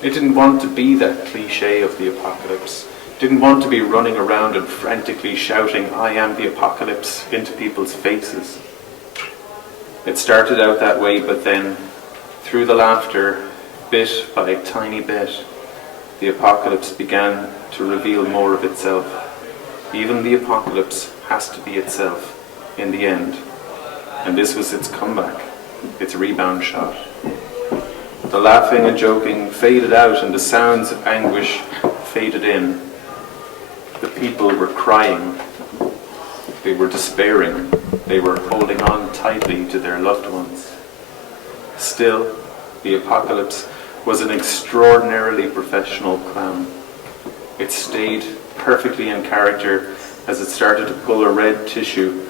It didn't want to be that cliché of the apocalypse. It didn't want to be running around and frantically shouting, "I am the apocalypse," into people's faces. It started out that way, but then, through the laughter, bit by tiny bit, the apocalypse began to reveal more of itself. Even the apocalypse has to be itself in the end. And this was its comeback, its rebound shot. The laughing and joking faded out and the sounds of anguish faded in. The people were crying. They were despairing. They were holding on tightly to their loved ones. Still, the apocalypse was an extraordinarily professional clown. It stayed perfectly in character as it started to pull a red tissue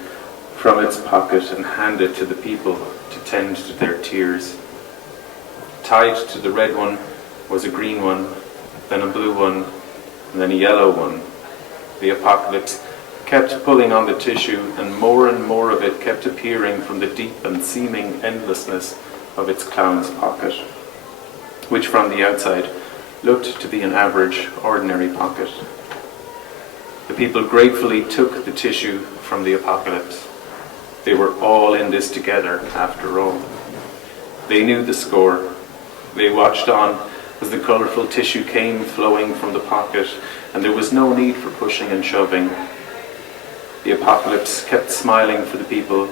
from its pocket and hand it to the people to tend to their tears. Tied to the red one was a green one, then a blue one, and then a yellow one. The apocalypse kept pulling on the tissue, and more of it kept appearing from the deep and seeming endlessness of its clown's pocket, which from the outside looked to be an average, ordinary pocket. The people gratefully took the tissue from the apocalypse. They were all in this together, after all. They knew the score. They watched on as the colourful tissue came flowing from the pocket, and there was no need for pushing and shoving. The apocalypse kept smiling for the people,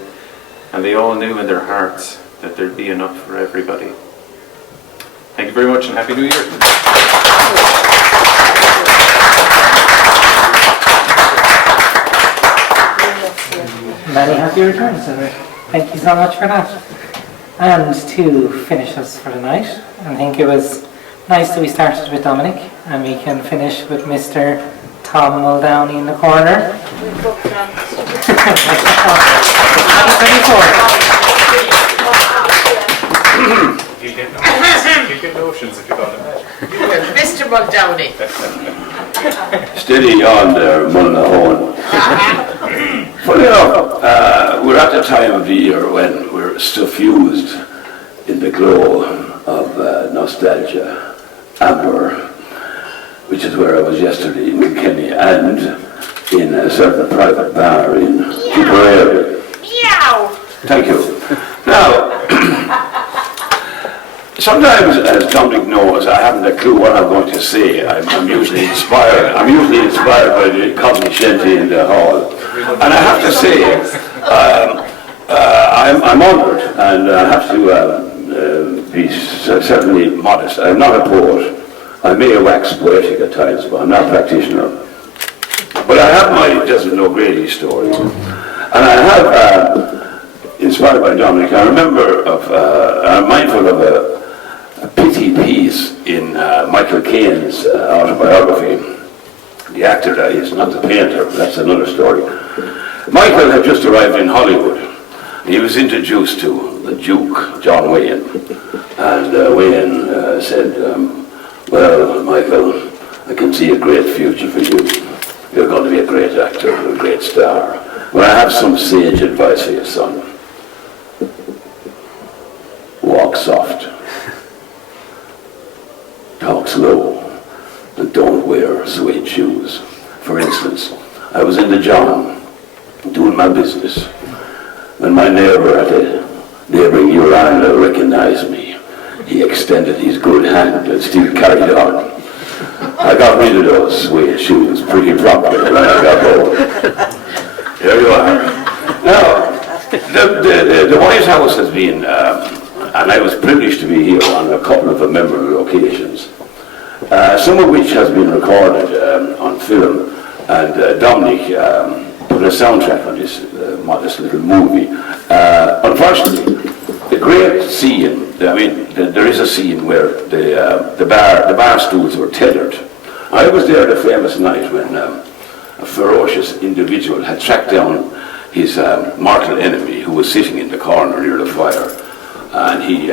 and they all knew in their hearts that there'd be enough for everybody. Thank you very much, and Happy New Year. Many happy returns, and thank you so much for that. And to finish us for the night, I think it was nice that we started with Dominic, and we can finish with Mr. Tom Muldowney in the corner. You get notions if you got it. Mr. Muldowney. Steady on there, Mulnahone. Funny enough, we're at the time of the year when we're suffused in the glow of nostalgia, amber, which is where I was yesterday in Kilkenny and in a certain private bar in Tipperary. Meow! Thank you. Now, sometimes, as Dominic knows, I haven't a clue what I'm going to say. I'm usually inspired. I'm usually inspired by the cognoscenti in the hall. And I have to say, I'm honoured, and I have to be certainly modest. I'm not a poet. I may wax poetic at times, but I'm not a practitioner. But I have my Desmond O'Grady story. And I have, inspired by Dominic, I remember I'm mindful of a pity piece in Michael Caine's autobiography. The actor dies, not the painter, but that's another story. Michael had just arrived in Hollywood. He was introduced to the Duke, John Wayne. And Wayne said, well, Michael, I can see a great future for you. You're going to be a great actor, a great star. But I have some sage advice for you, son. Walk soft. Talk slow. And don't wear suede shoes. For instance, I was in the John, doing my business, when my neighbour at the neighbouring urinal recognized me. He extended his good hand and still carried on. I got rid of those suede shoes pretty promptly when I got home. Here you are. Now, the Whitehouse has been, and I was privileged to be here on a couple of memorable occasions, some of which has been recorded on film, and Dominic put a soundtrack on this modest little movie. Unfortunately, the great scene, I mean, there is a scene where the bar stools were tethered. I was there the famous night when a ferocious individual had tracked down his mortal enemy who was sitting in the corner near the fire, and he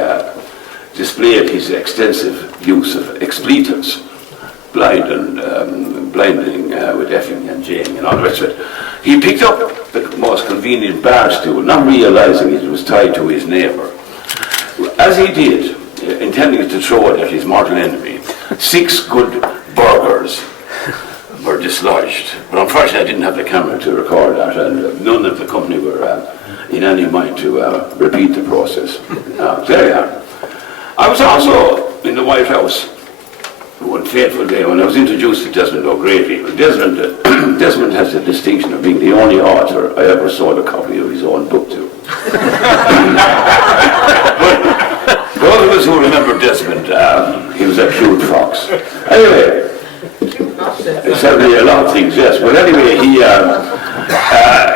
displayed his extensive use of expletives, blinding with effing and jaying and all the rest of it. He picked up the most convenient bar stool, not realizing it was tied to his neighbour. As he did, intending to throw it at his mortal enemy, 6 good burgers were dislodged. But unfortunately I didn't have the camera to record that, and none of the company were in any mind to repeat the process. There you are. I was also in the Whitehouse one fateful day when I was introduced to Desmond O'Grady. Desmond has the distinction of being the only author I ever sold a copy of his own book to. But those of us who remember Desmond, he was a cute fox. Anyway, certainly a lot of things, yes. But anyway,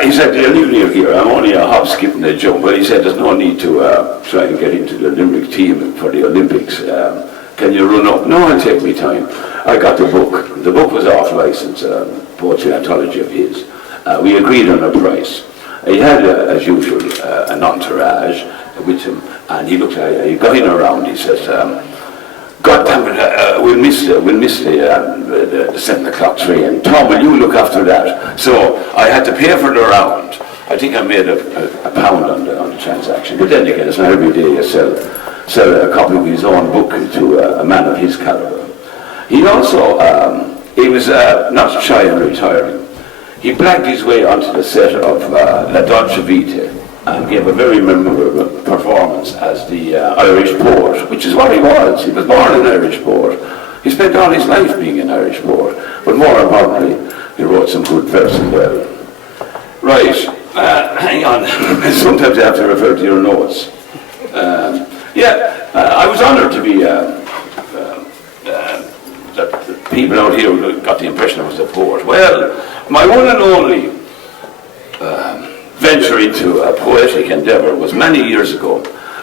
he said, "You'll leave me here. I'm only a hop, skip, and a jump." But he said, "There's no need to try and get into the Limerick team for the Olympics. Can you run up?" "No, it'll take me time." I got the book. The book was off license, poetry anthology of his. We agreed on a price. He had, as usual, an entourage with him, and he got in around. He says, "God damn it, we'll miss the 7 o'clock train. Tom, will you look after that?" So I had to pay for the round. I think I made a pound on the transaction. But then again, it's not every day you sell a copy of his own book to a man of his caliber. He also, he was not shy in retiring. He blagged his way onto the set of La Dolce Vita and gave a very memorable performance as the Irish poet, which is what he was. He was born an Irish poet. He spent all his life being an Irish poet, but more importantly, he wrote some good verse as well. Right, hang on. Sometimes I have to refer to your notes. I was honoured to be, that people out here got the impression I was a poet. Well, my one and only venture into a poetic endeavour was many years ago.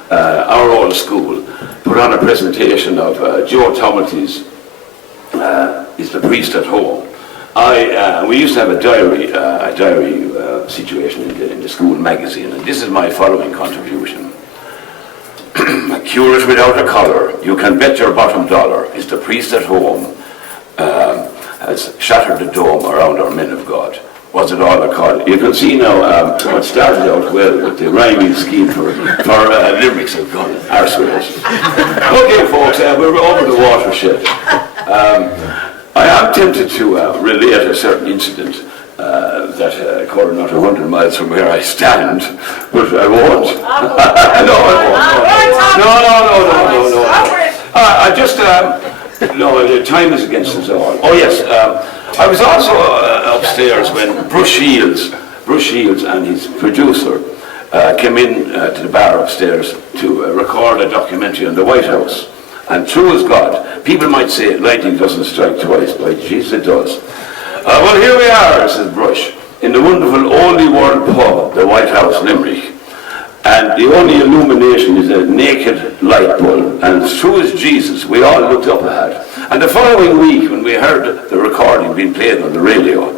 Our old school put on a presentation of Joe Tomaty's Is the Priest at Home. We used to have a diary situation in the school magazine, and this is my following contribution. A curate without a collar, you can bet your bottom dollar, is the priest at home, has shattered the dome around our men of God. Was it all a call? You can see now what started out well with the rhyming scheme for lyrics have gone arseways. Okay, folks, we're over the watershed. I am tempted to relate a certain incident that occurred not 100 miles from where I stand, but I won't. No, I just, the time is against us all. Oh yes, I was also upstairs when Bruce Shields and his producer came in to the bar upstairs to record a documentary on the Whitehouse. And true as God, people might say lightning doesn't strike twice, but Jesus it does. Well, here we are, says Brush, in the wonderful oldie world pub, the Whitehouse, Limerick. And the only illumination is a naked light bulb. And true as Jesus, we all looked up ahead. And the following week, when we heard the recording being played on the radio,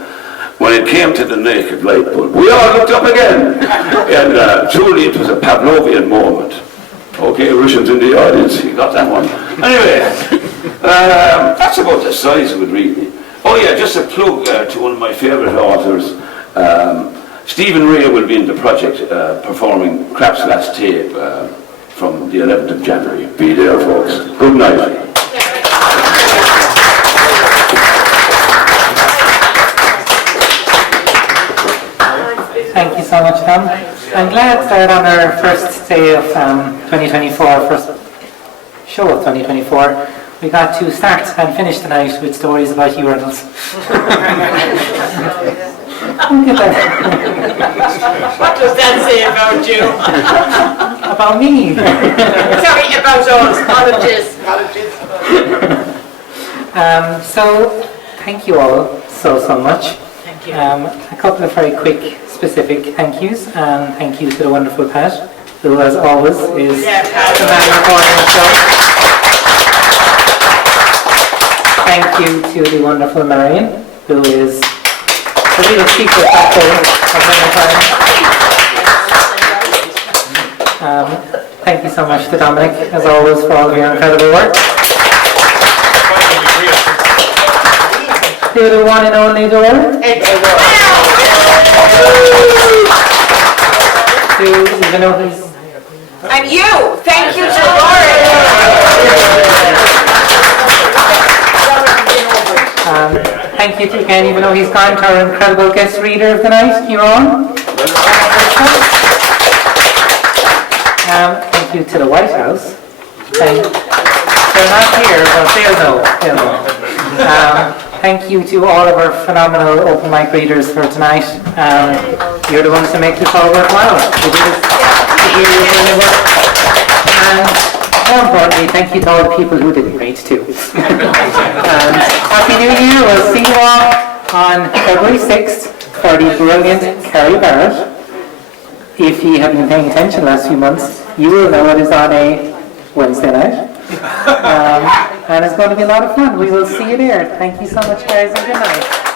when it came to the naked light bulb, we all looked up again. And truly it was a Pavlovian moment. Okay, Russians in the audience, you got that one. Anyway, that's about the size of it really. Oh yeah, just a plug to one of my favourite authors. Stephen Ray will be in the project performing Craps Last Tape from the 11th of January. Be there, folks. Good night. I'm glad that on our first day of 2024, first show of 2024, we got to start and finish the night with stories about urinals. What does that say about you? About me. Sorry, about us. Apologies. So, thank you all so much. Thank you. A couple of very quick, specific thank yous, and thank you to the wonderful Pat, who as always is the man recording the show. Thank you to the wonderful Marion, who is the real secret backbone of Limerick. Thank you so much to Dominic, as always, for all of your incredible work. To the one and only Dora. To even though he's... And you! Thank you to Laura! Thank you to again, even though he's gone, to our incredible guest reader of the night, Ciaran. Thank you to the Whitehouse. They're not here, but they'll know. Thank you to all of our phenomenal open mic readers for tonight. You're the ones who make this all worthwhile. And more importantly, thank you to all the people who didn't read too. Happy New Year. We'll see you all on February 6th for the brilliant Kerry Barrett. If you have been paying attention the last few months, you will know it is on a Wednesday night. And it's going to be a lot of fun. We will see you there. Thank you so much, guys, and good night.